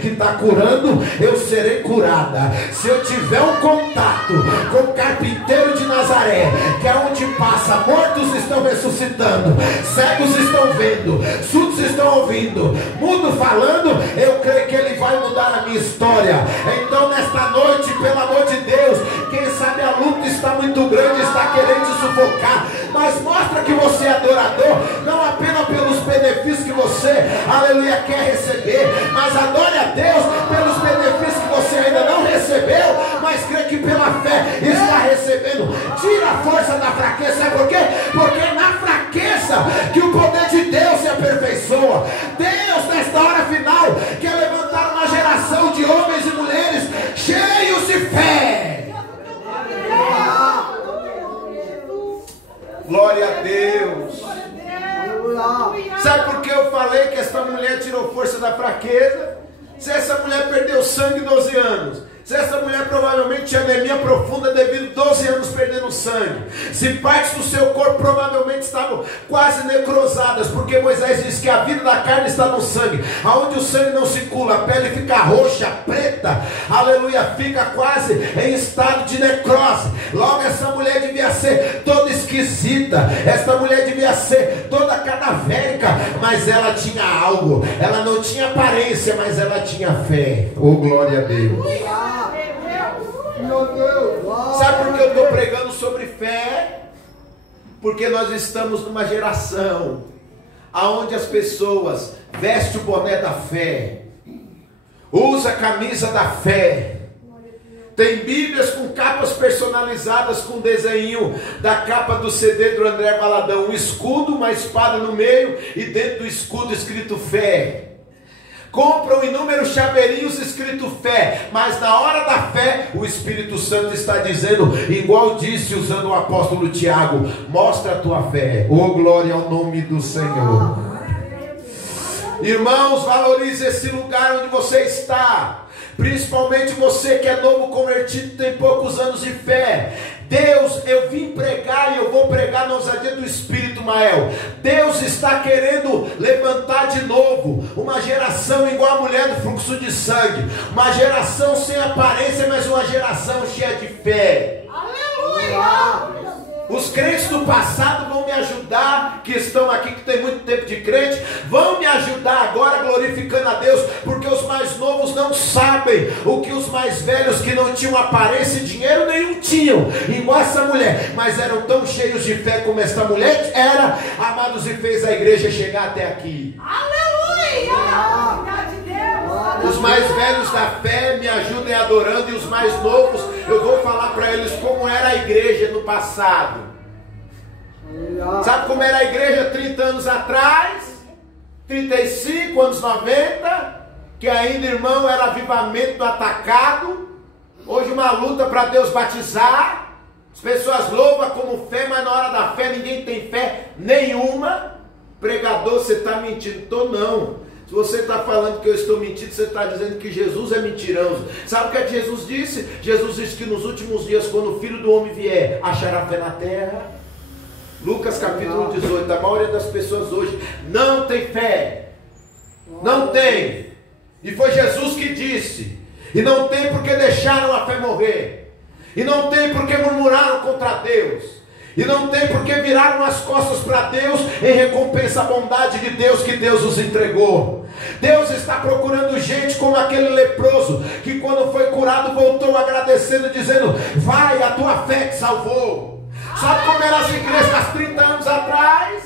está curando, eu serei curada. Se eu tiver tiver um contato com o carpinteiro de Nazaré, que é onde passa, mortos estão ressuscitando, cegos estão vendo, surdos estão ouvindo, mudo falando, eu creio que ele vai mudar a minha história. Então nesta noite, pelo amor de Deus, quem sabe a luta está muito grande, está querendo te sufocar, mas mostra que você é adorador, não apenas pelos benefícios que você, aleluia, quer receber, mas adore a Deus pelos benefícios que você ainda não recebeu, mas crê que pela fé está recebendo. Tira a força da fraqueza. Sabe por quê? Porque é na fraqueza que o poder de Deus se aperfeiçoa. Deus, nesta hora final, quer levantar uma geração de homens e mulheres cheios de fé. Glória a Deus. Sabe por que eu falei que essa mulher tirou força da fraqueza? Se essa mulher perdeu sangue 12 anos, se essa mulher provavelmente tinha anemia profunda devido a 12 anos perdendo sangue, se partes do seu corpo provavelmente estavam quase necrosadas, porque Moisés diz que a vida da carne está no sangue, aonde o sangue não circula, a pele fica roxa, preta, aleluia, fica quase em estado de necrose. Logo essa mulher devia ser toda esquisita, essa mulher devia ser toda cadavérica, mas ela tinha algo, ela não tinha aparência, mas ela tinha fé. Oh, glória a Deus. Sabe por que eu estou pregando sobre fé? Porque nós estamos numa geração aonde as pessoas vestem o boné da fé, usa a camisa da fé, tem bíblias com capas personalizadas com desenho da capa do CD do André Valadão, um escudo, uma espada no meio e dentro do escudo escrito fé. Compram inúmeros chaveirinhos escrito fé, mas na hora da fé o Espírito Santo está dizendo, igual disse usando o apóstolo Tiago, mostra a tua fé. Oh, glória ao nome do Senhor. Irmãos, valorize esse lugar onde você está, principalmente você que é novo convertido, tem poucos anos de fé. Deus, eu vim pregar e eu vou pregar na ousadia do Espírito, Mael. Deus está querendo levantar de novo uma geração igual a mulher do fluxo de sangue, uma geração sem aparência, mas uma geração cheia de fé. Aleluia! Os crentes do passado vão me ajudar, que estão aqui, que tem muito tempo de crente, vão me ajudar agora glorificando a Deus, porque os mais novos não sabem o que os mais velhos, que não tinham aparência e dinheiro nenhum tinham, igual essa mulher, mas eram tão cheios de fé como essa mulher era, amados, e fez a igreja chegar até aqui. Aleluia! Os mais velhos da fé me ajudem adorando, e os mais novos eu vou falar para eles como era a igreja no passado. Sabe como era a igreja 30 anos atrás? 35, anos 90, que ainda, irmão, era avivamento do atacado. Hoje uma luta para Deus batizar. As pessoas louvam como fé, mas na hora da fé ninguém tem fé nenhuma. Pregador, você está mentindo? Estou não. Se você está falando que eu estou mentindo, você está dizendo que Jesus é mentiroso. Sabe o que é que Jesus disse? Jesus disse que nos últimos dias, quando o Filho do Homem vier, achará fé na terra. Lucas capítulo 18. A maioria das pessoas hoje não tem fé. Não tem. E foi Jesus que disse. E não tem porque deixaram a fé morrer. E não tem porque murmuraram contra Deus. E não tem porque viraram as costas para Deus em recompensa à bondade de Deus que Deus os entregou. Deus está procurando gente como aquele leproso que quando foi curado voltou agradecendo, dizendo: vai, a tua fé te salvou. Sabe como eram as igrejas há 30 anos atrás?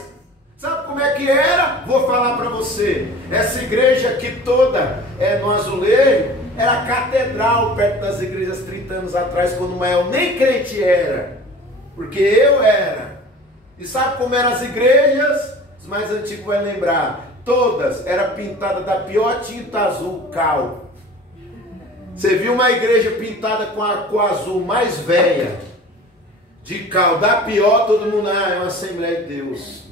Sabe como é que era? Vou falar para você. Essa igreja aqui toda no azulejo era catedral perto das igrejas 30 anos atrás, quando Mael nem crente era. Porque eu era. E sabe como eram as igrejas? Os mais antigos vão lembrar. Todas eram pintadas da pior tinta azul, cal. Você viu uma igreja pintada com a cor azul mais velha, de cal, da pior, todo mundo, é uma Assembleia de Deus.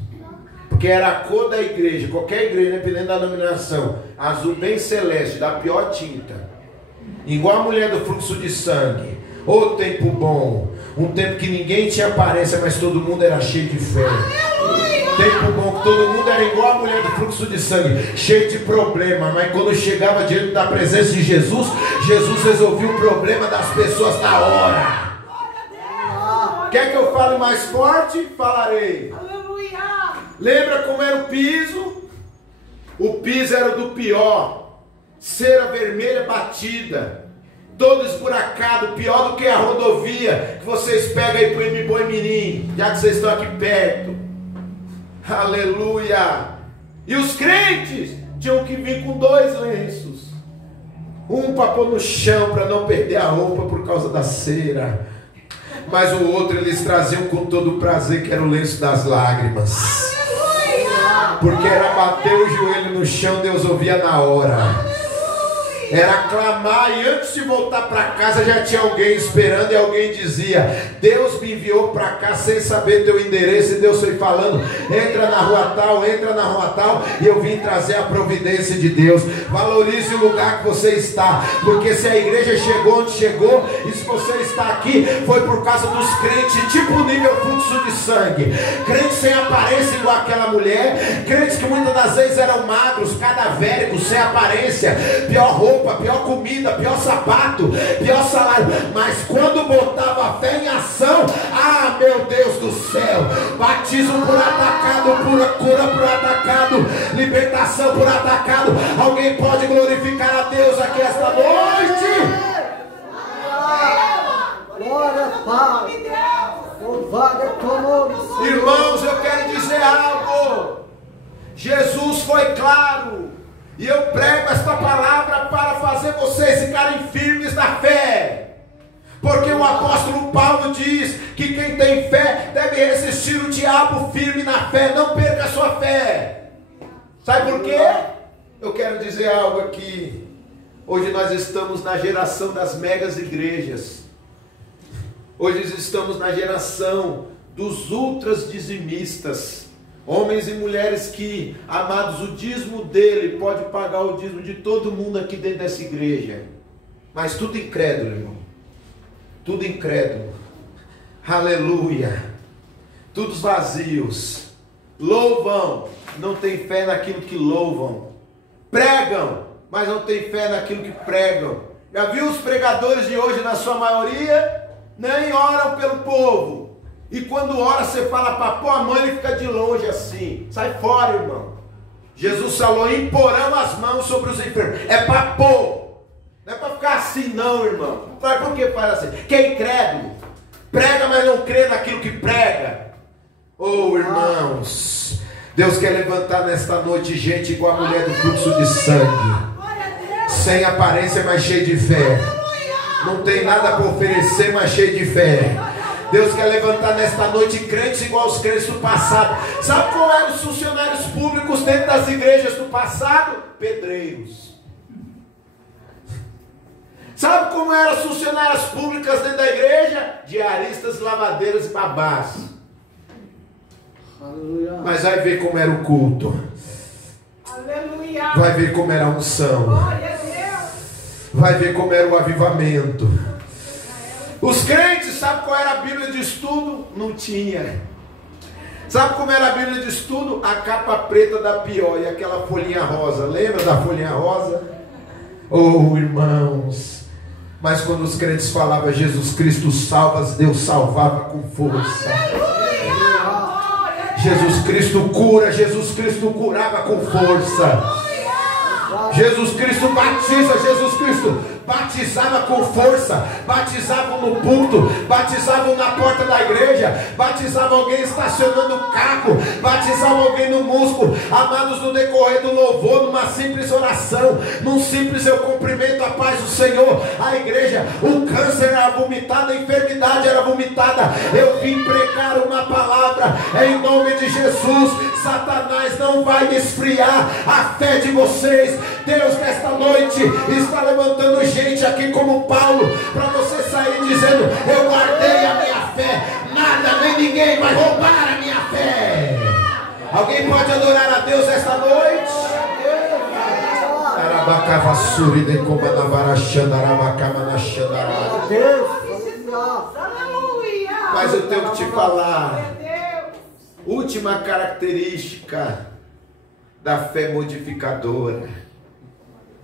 Porque era a cor da igreja, qualquer igreja, dependendo da denominação, azul bem celeste, da pior tinta. Igual a mulher do fluxo de sangue. Ô tempo bom, um tempo que ninguém tinha aparência, mas todo mundo era cheio de fé. Aleluia! tempo bom que todo mundo era igual a mulher do fluxo de sangue, cheio de problema, mas quando chegava diante da presença de Jesus, Jesus resolvia o problema das pessoas na hora. Quer que eu fale mais forte? Falarei. Aleluia. Lembra como era o piso? O piso era do pior, cera vermelha batida, todo esburacado, pior do que a rodovia que vocês pegam aí para o Imboimirim, já que vocês estão aqui perto. Aleluia! E os crentes tinham que vir com 2 lenços, um para pôr no chão para não perder a roupa por causa da cera, mas o outro eles traziam com todo o prazer, que era o lenço das lágrimas. Porque era bater o joelho no chão, Deus ouvia na hora. Era clamar, e antes de voltar para casa já tinha alguém esperando, e alguém dizia: Deus me enviou para cá sem saber teu endereço, e Deus foi falando: entra na rua tal, e eu vim trazer a providência de Deus. Valorize o lugar que você está, porque se a igreja chegou onde chegou, e se você está aqui, foi por causa dos crentes, tipo nível fluxo de sangue, crentes sem aparência igual aquela mulher, crentes que muitas das vezes eram magros, cadavéricos, sem aparência, pior roupa, pior comida, pior sapato, pior salário, mas quando botava a fé em ação, ah, meu Deus do céu, batismo por atacado, cura por atacado, libertação por atacado. Alguém pode glorificar a Deus aqui esta noite? Glória, Pai. Louvado é teu nome. Irmãos, eu quero dizer algo. Jesus foi claro, e eu prego esta palavra para fazer vocês ficarem firmes na fé. Porque o apóstolo Paulo diz que quem tem fé deve resistir o diabo firme na fé. Não perca a sua fé. Sabe por quê? Eu quero dizer algo aqui. Hoje nós estamos na geração das megas igrejas. Hoje estamos na geração dos ultras dizimistas. Homens e mulheres que, amados, o dízimo dele pode pagar o dízimo de todo mundo aqui dentro dessa igreja. Mas tudo incrédulo, irmão. Tudo incrédulo. Aleluia. Todos vazios. Louvam, não tem fé naquilo que louvam. Pregam, mas não tem fé naquilo que pregam. Já viu os pregadores de hoje, na sua maioria? Nem oram pelo povo. E quando ora, você fala para pôr a mão, ele fica de longe assim. Sai fora, irmão. Jesus falou: imporão as mãos sobre os enfermos. É para pôr. Não é para ficar assim não, irmão. Por que faz assim? Que é incrédulo. Prega, mas não crê naquilo que prega. Oh, irmãos, Deus quer levantar nesta noite gente igual a mulher do fluxo de sangue. Sem aparência, mas cheio de fé. Não tem nada para oferecer, mas cheio de fé. Deus quer levantar nesta noite crentes igual aos crentes do passado. Sabe qual eram os funcionários públicos dentro das igrejas do passado? Pedreiros. Sabe como eram as funcionárias públicas dentro da igreja? Diaristas, lavadeiras e babás. Aleluia. Mas vai ver como era o culto. Aleluia. Vai ver como era a unção. Glória a Deus. Vai ver como era o avivamento. Os crentes, sabe qual era a Bíblia de estudo? Não tinha. Sabe como era a Bíblia de estudo? A capa preta da pior e aquela folhinha rosa. Lembra da folhinha rosa? Oh, irmãos. Mas quando os crentes falavam Jesus Cristo salva, Deus salvava com força. Jesus Cristo cura, Jesus Cristo curava com força. Jesus Cristo batiza, Jesus Cristo batizava com força, batizavam no púlpito, batizavam na porta da igreja, batizavam alguém estacionando o carro, batizavam alguém no músculo, amados, no decorrer do louvor, numa simples oração, num simples eu cumprimento a paz do Senhor, a igreja, o câncer era vomitado, a enfermidade era vomitada. Eu vim pregar uma palavra em nome de Jesus. Satanás não vai esfriar a fé de vocês. Deus nesta noite está levantando gente aqui como Paulo, para você sair dizendo: eu guardei a minha fé, nada nem ninguém vai roubar a minha fé. Alguém pode adorar a Deus esta noite? Mas eu tenho que te falar, Última característica da fé modificadora.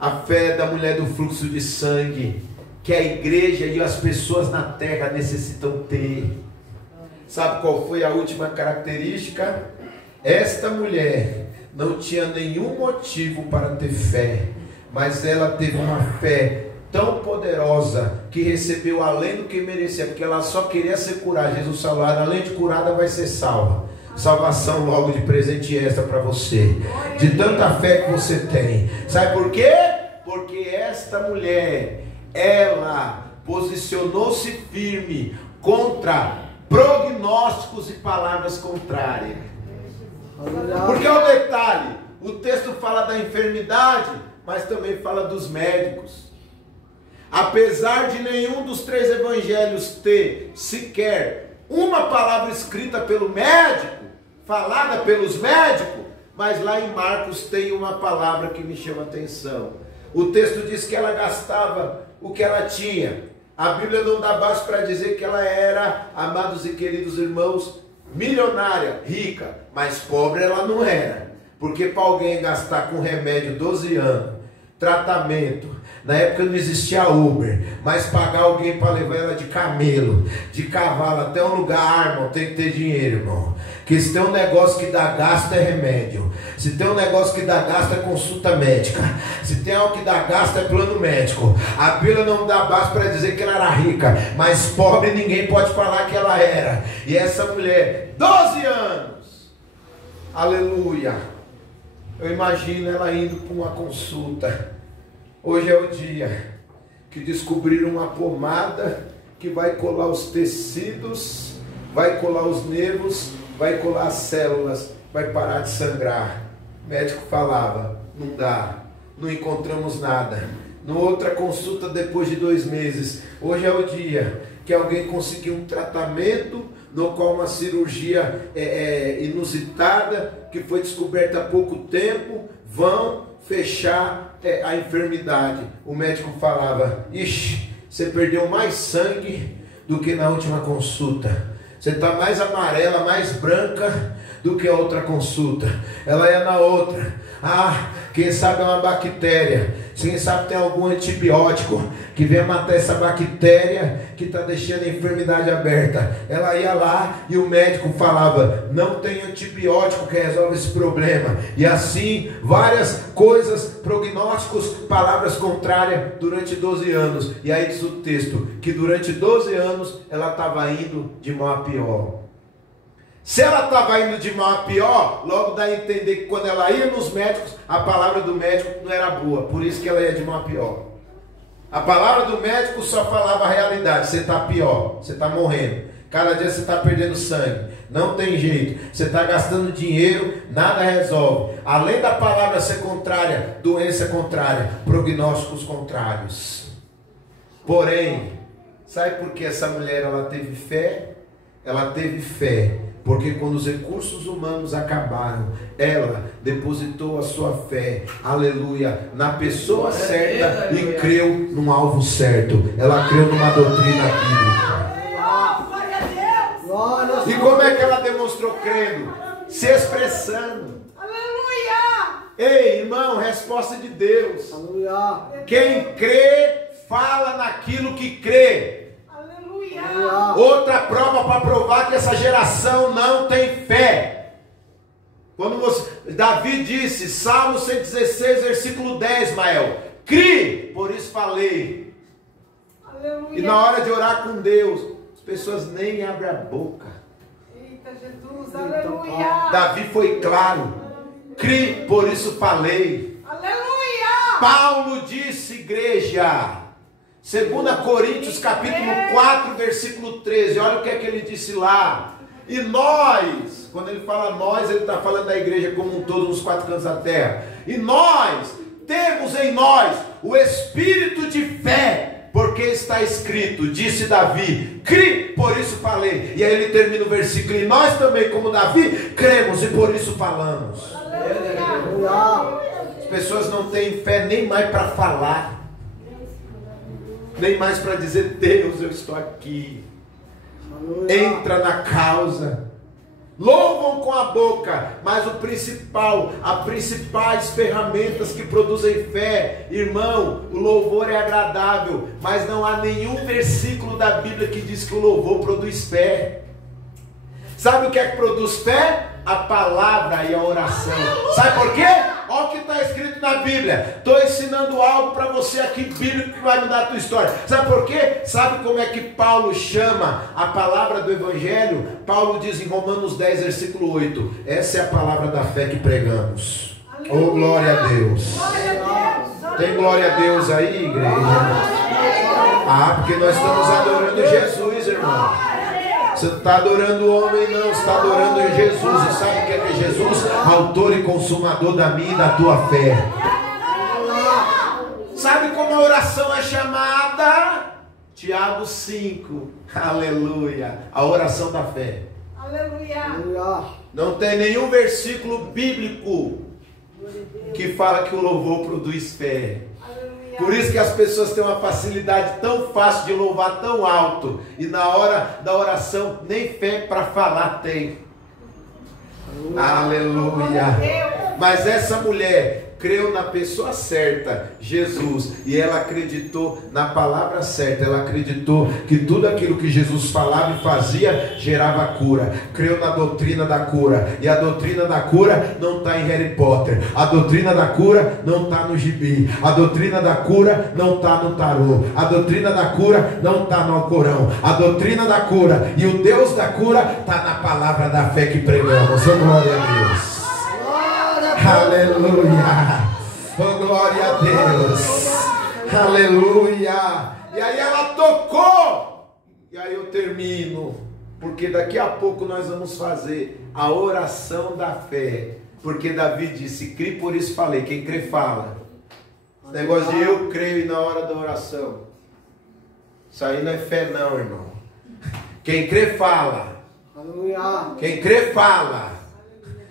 A fé da mulher do fluxo de sangue, que a igreja e as pessoas na terra necessitam ter. Sabe qual foi a última característica? Esta mulher não tinha nenhum motivo para ter fé, mas ela teve uma fé tão poderosa que recebeu além do que merecia, porque ela só queria ser curada. Jesus falou: além de curada vai ser salva. Salvação logo de presente extra para você, de tanta fé que você tem. Sabe por quê? Porque esta mulher, ela posicionou-se firme contra prognósticos e palavras contrárias. Porque é o detalhe, o texto fala da enfermidade, mas também fala dos médicos. Apesar de nenhum dos 3 evangelhos ter sequer uma palavra escrita pelo médico, falada pelos médicos, mas lá em Marcos tem uma palavra que me chama a atenção. O texto diz que ela gastava o que ela tinha. A Bíblia não dá base para dizer que ela era, amados e queridos irmãos, milionária, rica, mas pobre ela não era. Porque para alguém gastar com remédio 12 anos, tratamento, na época não existia Uber, mas pagar alguém para levar ela de camelo, de cavalo até um lugar, irmão, tem que ter dinheiro, irmão. Que se tem um negócio que dá gasto é remédio, se tem um negócio que dá gasto é consulta médica, se tem algo que dá gasto é plano médico. A Bíblia não dá base para dizer que ela era rica, mas pobre ninguém pode falar que ela era. E essa mulher, 12 anos, aleluia, eu imagino ela indo para uma consulta. Hoje é o dia que descobriram uma pomada que vai colar os tecidos, vai colar os nervos, vai colar as células, vai parar de sangrar. O médico falava: não dá, não encontramos nada. No outra consulta, depois de 2 meses, hoje é o dia que alguém conseguiu um tratamento, no qual uma cirurgia inusitada, que foi descoberta há pouco tempo, vão fechar a enfermidade. O médico falava: ixi, você perdeu mais sangue do que na última consulta. Você está mais amarela, mais branca do que a outra consulta. Ela ia na outra. Ah, quem sabe é uma bactéria. Quem sabe tem algum antibiótico que vem matar essa bactéria que está deixando a enfermidade aberta. Ela ia lá e o médico falava: não tem antibiótico que resolve esse problema. E assim, várias coisas, prognósticos, palavras contrárias durante 12 anos. E aí diz o texto que durante 12 anos ela estava indo de mal a pior. Se ela estava indo de mal a pior, logo dá a entender que quando ela ia nos médicos, a palavra do médico não era boa, por isso que ela ia de mal a pior. A palavra do médico só falava a realidade: você está pior, você está morrendo, cada dia você está perdendo sangue, não tem jeito, você está gastando dinheiro, nada resolve. Além da palavra ser contrária, doença contrária, prognósticos contrários. Porém, sabe por que essa mulher ela teve fé? Ela teve fé porque quando os recursos humanos acabaram, ela depositou a sua fé, aleluia, na pessoa certa e creu num alvo certo. Ela creu numa doutrina bíblica. E como é que ela demonstrou crendo? Se expressando. Aleluia! Ei, irmão, resposta de Deus. Aleluia. Quem crê, fala naquilo que crê. Outra prova para provar que essa geração não tem fé. Quando Davi disse, Salmo 116, versículo 10, Mael: crie, por isso falei. Aleluia. E na hora de orar com Deus, as pessoas nem abrem a boca. Eita Jesus, aleluia. Davi foi claro: crie, por isso falei. Aleluia. Paulo disse, igreja, 2 Coríntios capítulo 4, versículo 13, olha o que é que ele disse lá. E nós, quando ele fala nós, ele está falando da igreja como um todo, nos 4 cantos da terra. E nós temos em nós o espírito de fé, porque está escrito, disse Davi, crie, por isso falei. E aí ele termina o versículo: e nós também, como Davi, cremos e por isso falamos. As pessoas não têm fé nem mais para falar, nem mais para dizer: Deus, eu estou aqui. Entra na causa. louvam com a boca, mas as principais ferramentas que produzem fé, irmão, o louvor é agradável, mas não há nenhum versículo da Bíblia que diz que o louvor produz fé. Sabe o que é que produz fé? A palavra e a oração. Sabe por quê? Olha o que está escrito na Bíblia. Estou ensinando algo para você aqui bíblico que vai mudar a tua história. Sabe por quê? Sabe como é que Paulo chama a palavra do Evangelho? Paulo diz em Romanos 10, versículo 8: essa é a palavra da fé que pregamos. Oh, glória a Deus. Tem glória a Deus aí, igreja? Ah, porque nós estamos adorando Jesus, irmão. Você não está adorando o homem, não. Você está adorando Jesus. E sabe o que é Jesus? Autor e consumador da minha e da tua fé. Sabe como a oração é chamada? Tiago 5. Aleluia. A oração da fé. Aleluia. Não tem nenhum versículo bíblico que fala que o louvor produz fé. Por isso que as pessoas têm uma facilidade tão fácil de louvar tão alto, e na hora da oração nem fé para falar tem. Aleluia. Mas essa mulher creu na pessoa certa, Jesus, e ela acreditou na palavra certa. Ela acreditou que tudo aquilo que Jesus falava e fazia gerava cura. Creu na doutrina da cura, e a doutrina da cura não está em Harry Potter, a doutrina da cura não está no gibi, a doutrina da cura não está no tarô, a doutrina da cura não está no Alcorão. A doutrina da cura e o Deus da cura está na palavra da fé que pregamos. Oh, glória a Deus. Aleluia. Oh, glória a Deus. Aleluia. E aí ela tocou. E aí eu termino, porque daqui a pouco nós vamos fazer a oração da fé. Porque Davi disse: crie, por isso falei. Quem crê fala. Esse negócio de eu creio e na hora da oração, isso aí não é fé não, irmão. Quem crê fala. Aleluia. Quem crê fala.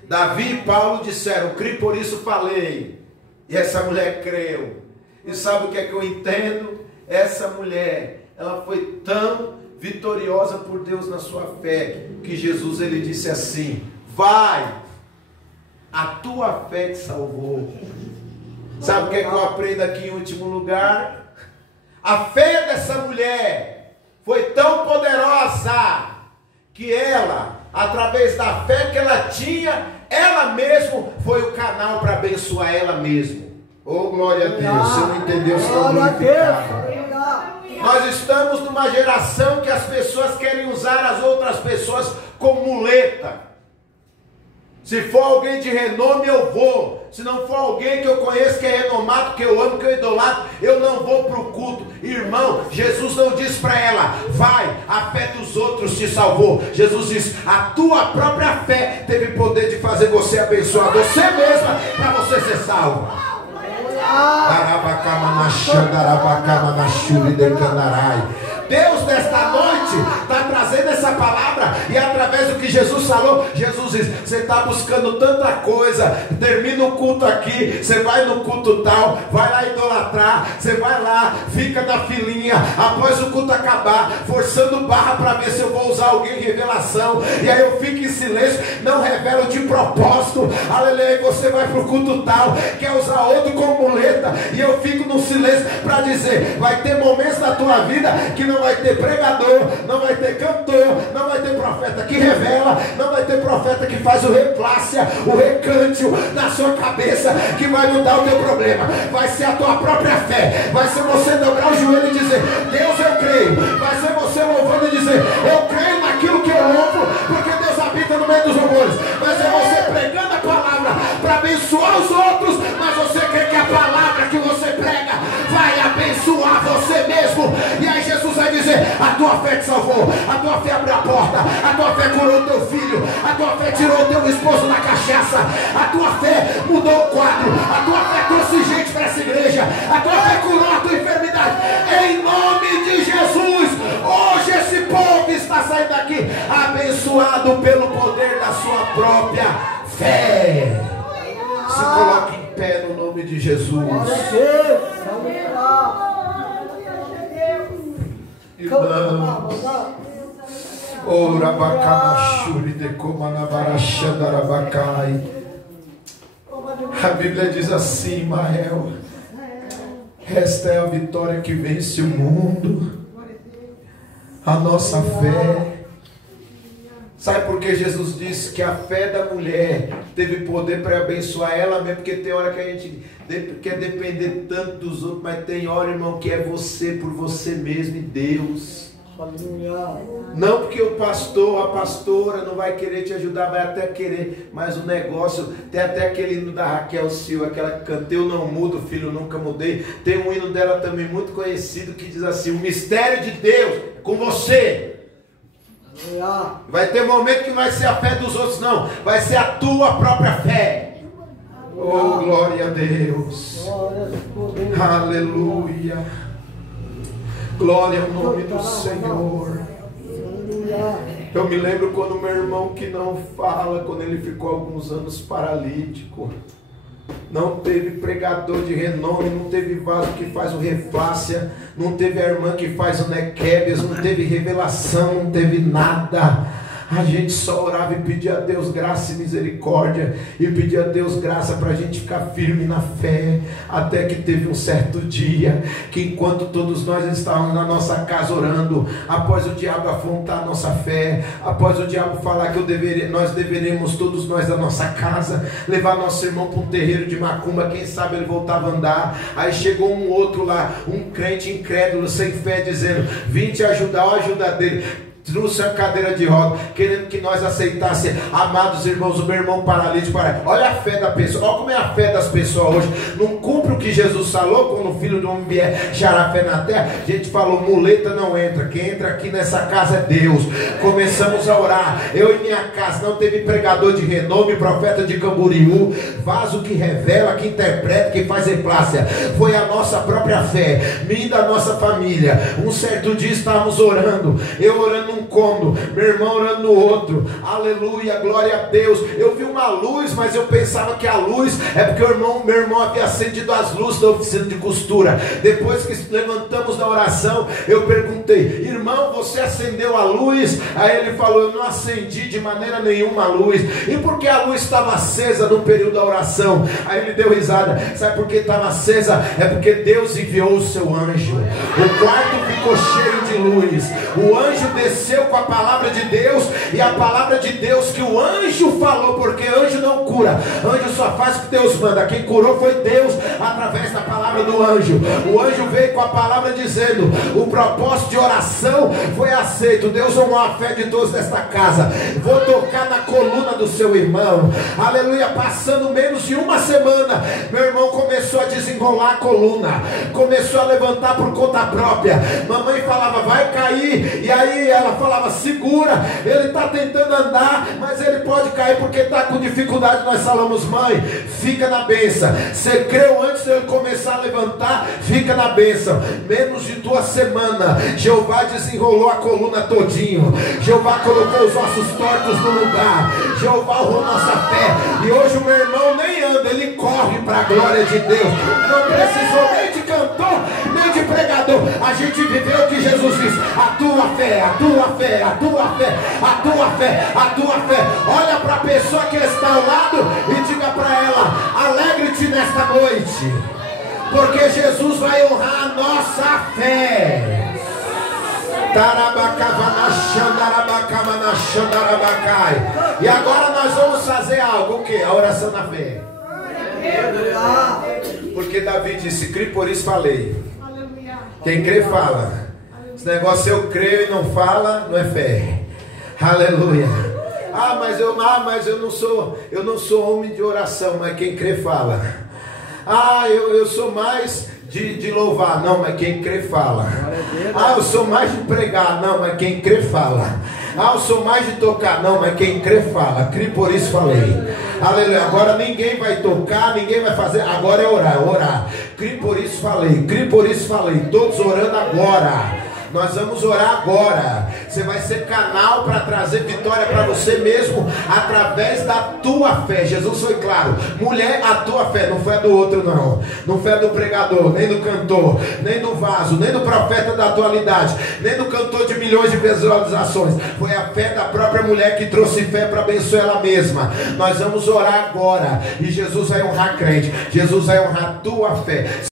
Davi e Paulo disseram: crie, por isso falei. E essa mulher creu. E sabe o que é que eu entendo? Essa mulher, ela foi tão vitoriosa por Deus na sua fé, que Jesus, ele disse assim: vai, a tua fé te salvou. Sabe o que é que eu aprendo aqui em último lugar? A fé dessa mulher foi tão poderosa que ela, através da fé que ela tinha, ela mesma foi o canal para abençoar ela mesma. Oh, glória a Deus. Você não entendeu, você não glorificava. Nós estamos numa geração que as pessoas querem usar as outras pessoas como muleta. Se for alguém de renome, eu vou. Se não for alguém que eu conheço, que é renomado, que eu amo, que eu idolatro, eu não vou para o culto. Irmão, Jesus não disse para ela: vai, a fé dos outros te salvou. Jesus disse: a tua própria fé teve poder de fazer você abençoar você mesma, para você ser salvo. Deus nesta noite está trazendo essa palavra, e através do que Jesus falou, Jesus diz: você está buscando tanta coisa, termina o culto aqui, você vai no culto tal, vai lá idolatrar, você vai lá, fica na filinha, após o culto acabar, forçando barra para ver se eu vou usar alguém em revelação, e aí eu fico em silêncio, não revelo de propósito, aleluia, e você vai para o culto tal, quer usar outro como muleta, e eu fico no silêncio para dizer: vai ter momentos na tua vida que não vai ter pregador, não vai ter cantor, não vai ter profeta que revela, não vai ter profeta que faz o replácia, o recântio na sua cabeça, que vai mudar o teu problema. Vai ser a tua própria fé, vai ser você dobrar o joelho e dizer: Deus, eu creio. Vai ser você louvando e dizer: eu creio naquilo que eu louvo, porque Deus habita no meio dos louvores. Vai ser você pregando a palavra para abençoar os outros, mas você crê que a palavra que você prega vai abençoar você mesmo. E aí Jesus vai dizer: a tua fé te salvou, a tua fé abriu a porta, a tua fé curou o teu filho, a tua fé tirou o teu esposo da cachaça, a tua fé mudou o quadro, a tua fé trouxe gente para essa igreja, a tua fé curou a tua enfermidade. Em nome de Jesus, hoje esse povo está saindo daqui abençoado pelo poder da sua própria fé. Se coloque em pé no nome de Jesus. Irmão, A Bíblia diz assim, Mael, esta é a vitória que vence o mundo, a nossa fé. Sabe por que Jesus disse que a fé da mulher teve poder para abençoar ela mesmo? Porque tem hora que a gente quer depender tanto dos outros, mas tem hora, irmão, que é você por você mesmo e Deus. Não porque o pastor, a pastora não vai querer te ajudar, vai até querer, mas o negócio, tem até aquele hino da Raquel Silva, aquela que canta Eu Não Mudo, Filho Nunca Mudei. Tem um hino dela também muito conhecido que diz assim: o mistério de Deus com você. Vai ter momento que não vai ser a fé dos outros, não, vai ser a tua própria fé. Oh, glória a Deus. Aleluia. Glória ao nome do Senhor. Eu me lembro quando meu irmão que não fala, quando ele ficou alguns anos paralítico, não teve pregador de renome, não teve vaso que faz o reflácia, não teve a irmã que faz o nequébias, não teve revelação, não teve nada. A gente só orava e pedia a Deus graça e misericórdia, e pedia a Deus graça para a gente ficar firme na fé, até que teve um certo dia, que enquanto todos nós estávamos na nossa casa orando, após o diabo afrontar a nossa fé, após o diabo falar que nós deveríamos, todos nós da nossa casa, levar nosso irmão para um terreiro de macumba, quem sabe ele voltava a andar. Aí chegou um outro lá, um crente incrédulo, sem fé, dizendo: vim te ajudar, olha a ajuda dele. Trouxe a cadeira de roda, querendo que nós aceitássemos. Amados irmãos, o meu irmão paralítico, olha a fé da pessoa, olha como é a fé das pessoas hoje. Não cumpre o que Jesus falou quando o Filho do Homem vier gerar fé na terra. A gente falou: muleta não entra, quem entra aqui nessa casa é Deus. Começamos a orar, eu e minha casa. Não teve pregador de renome, profeta de Camboriú, vaso que revela, que interpreta, que faz eplácia. Foi a nossa própria fé, minha e da nossa família. Um certo dia estávamos orando, eu orando num cômodo, meu irmão orando no outro. Aleluia, glória a Deus. Eu vi uma luz, mas eu pensava que a luz é porque meu irmão havia acendido as luzes da oficina de costura. Depois que levantamos da oração, eu perguntei: irmão, você acendeu a luz? Aí ele falou: eu não acendi de maneira nenhuma a luz. E por que a luz estava acesa no período da oração? Aí ele deu risada. Sabe por que estava acesa? É porque Deus enviou o seu anjo. O quarto ficou cheio de luz. O anjo desceu com a palavra de Deus, e a palavra de Deus que o anjo falou, porque anjo não cura, anjo só faz o que Deus manda. Quem curou foi Deus através da palavra do anjo. O anjo veio com a palavra dizendo: o propósito de oração foi aceito. Deus honrou a fé de todos desta casa. Vou tocar na coluna do seu irmão. Aleluia. Passando menos de uma semana, meu irmão começou a desenrolar a coluna, começou a levantar por conta própria. Mamãe falava: vai cair, e aí ela falava: segura, ele está tentando andar, mas ele pode cair porque está com dificuldade. Nós falamos: mãe, fica na bênção. Você creu antes dele começar a levantar, fica na bênção. Menos de 2 semanas, Jeová desenrolou a coluna todinho. Jeová colocou os ossos tortos no lugar. Jeová honrou nossa fé. E hoje o meu irmão nem anda, ele corre para a glória de Deus. Não precisou nem de cantor, nem de pregador. A gente viveu o que Jesus disse: a tua fé, a tua fé, a tua fé, a tua fé, a tua fé. Olha para a pessoa que está ao lado e diga para ela: alegre-te nesta noite, porque Jesus vai honrar a nossa fé. E agora nós vamos fazer algo, o que? A oração na fé. Porque Davi disse: crie, por isso falei. Quem crê fala. Esse negócio eu creio e não fala, não é fé. Aleluia. Mas eu não sou homem de oração, mas quem crê fala. Eu sou mais de louvar, não, mas quem crê fala. Eu sou mais de pregar, não, mas quem crê fala. Eu sou mais de tocar, não, mas quem crê fala. Crie, por isso falei. Aleluia. Agora ninguém vai tocar, ninguém vai fazer, agora é orar. Crie, por isso falei. Crie, por isso falei. Todos orando agora. Nós vamos orar agora. Você vai ser canal para trazer vitória para você mesmo através da tua fé. Jesus foi claro: mulher, a tua fé não foi a do outro, não. Não foi a do pregador, nem do cantor, nem do vaso, nem do profeta da atualidade, nem do cantor de milhões de visualizações. Foi a fé da própria mulher que trouxe fé para abençoar ela mesma. Nós vamos orar agora e Jesus vai honrar crente. Jesus vai honrar a tua fé.